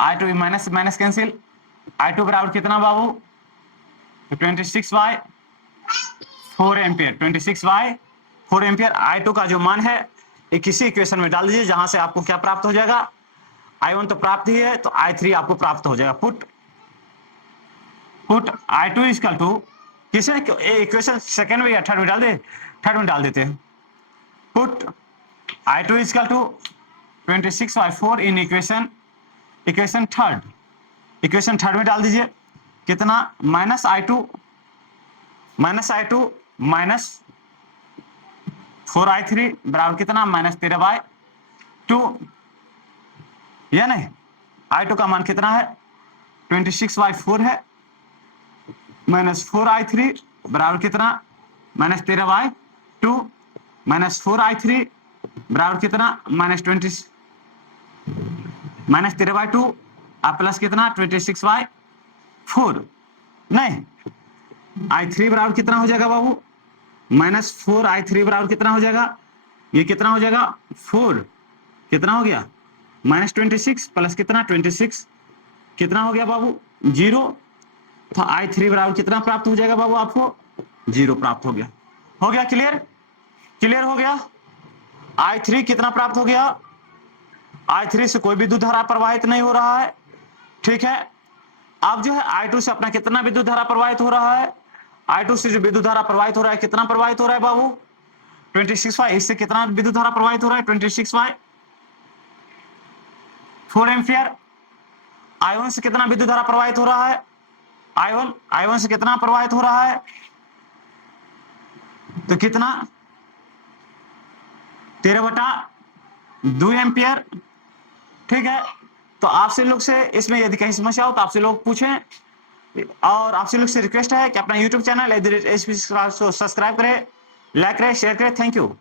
i2 minus minus cancel, i2 बराबर कितना बाबू 26/4 एम्पियर, 26/4 एम्पियर। i2 का जो मान है एक किसी इक्वेशन में डाल दीजिए जहां से आपको क्या प्राप्त हो जाएगा, i1 तो प्राप्त ही है, तो i3 आपको प्राप्त हो जाएगा। पुट i2 इक्वल टू किसी इक्वेशन सेकंड में या थर्ड में डाल दे, थर्ड में डाल देते हैं। Put i2 equal to 26/4 in equation third, equation third में डाल दीजिए कितना -i2 -4i3 बराबर कितना -13/2, या नहीं। i2 का मान कितना है 26/4 है, -4i3 बराबर कितना -13/2, -4i3 बराबर कितना -13/2 प्लस कितना 26/4, नहीं i3 बराबर कितना हो जाएगा बाबू -4i3 बराबर कितना हो जाएगा, ये कितना हो जाएगा 4, कितना हो गया -26 प्लस कितना 26, कितना हो गया बाबू 0, तो i3 बराबर कितना प्राप्त हो जाएगा बाबू आपको 0 प्राप्त हो गया। हो गया क्लियर, क्लियर हो गया। i3 कितना प्राप्त हो गया, i3 से कोई विद्युत धारा प्रवाहित नहीं हो रहा है, ठीक है। अब जो है i2 से अपना कितना विद्युत धारा प्रवाहित हो रहा है, i2 से जो विद्युत धारा प्रवाहित हो रहा है कितना प्रवाहित हो रहा है बाबू 26/, इससे कितना विद्युत धारा प्रवाहित हो रहा है 26/4 एम्पियर। i1 से कितना विद्युत धारा प्रवाहित हो रहा है, i1 से कितना प्रवाहित हो रहा है, तो कितना 13/2 एम्पियर, ठीक है। तो आपसे लोग से इसमें यदि कहीं समस्या हो तो आपसे लोग पूछें, और आपसे लोग से रिक्वेस्ट है कि अपना यूट्यूब चैनल सब्सक्राइब करें, लाइक करें, शेयर करें। Thank you.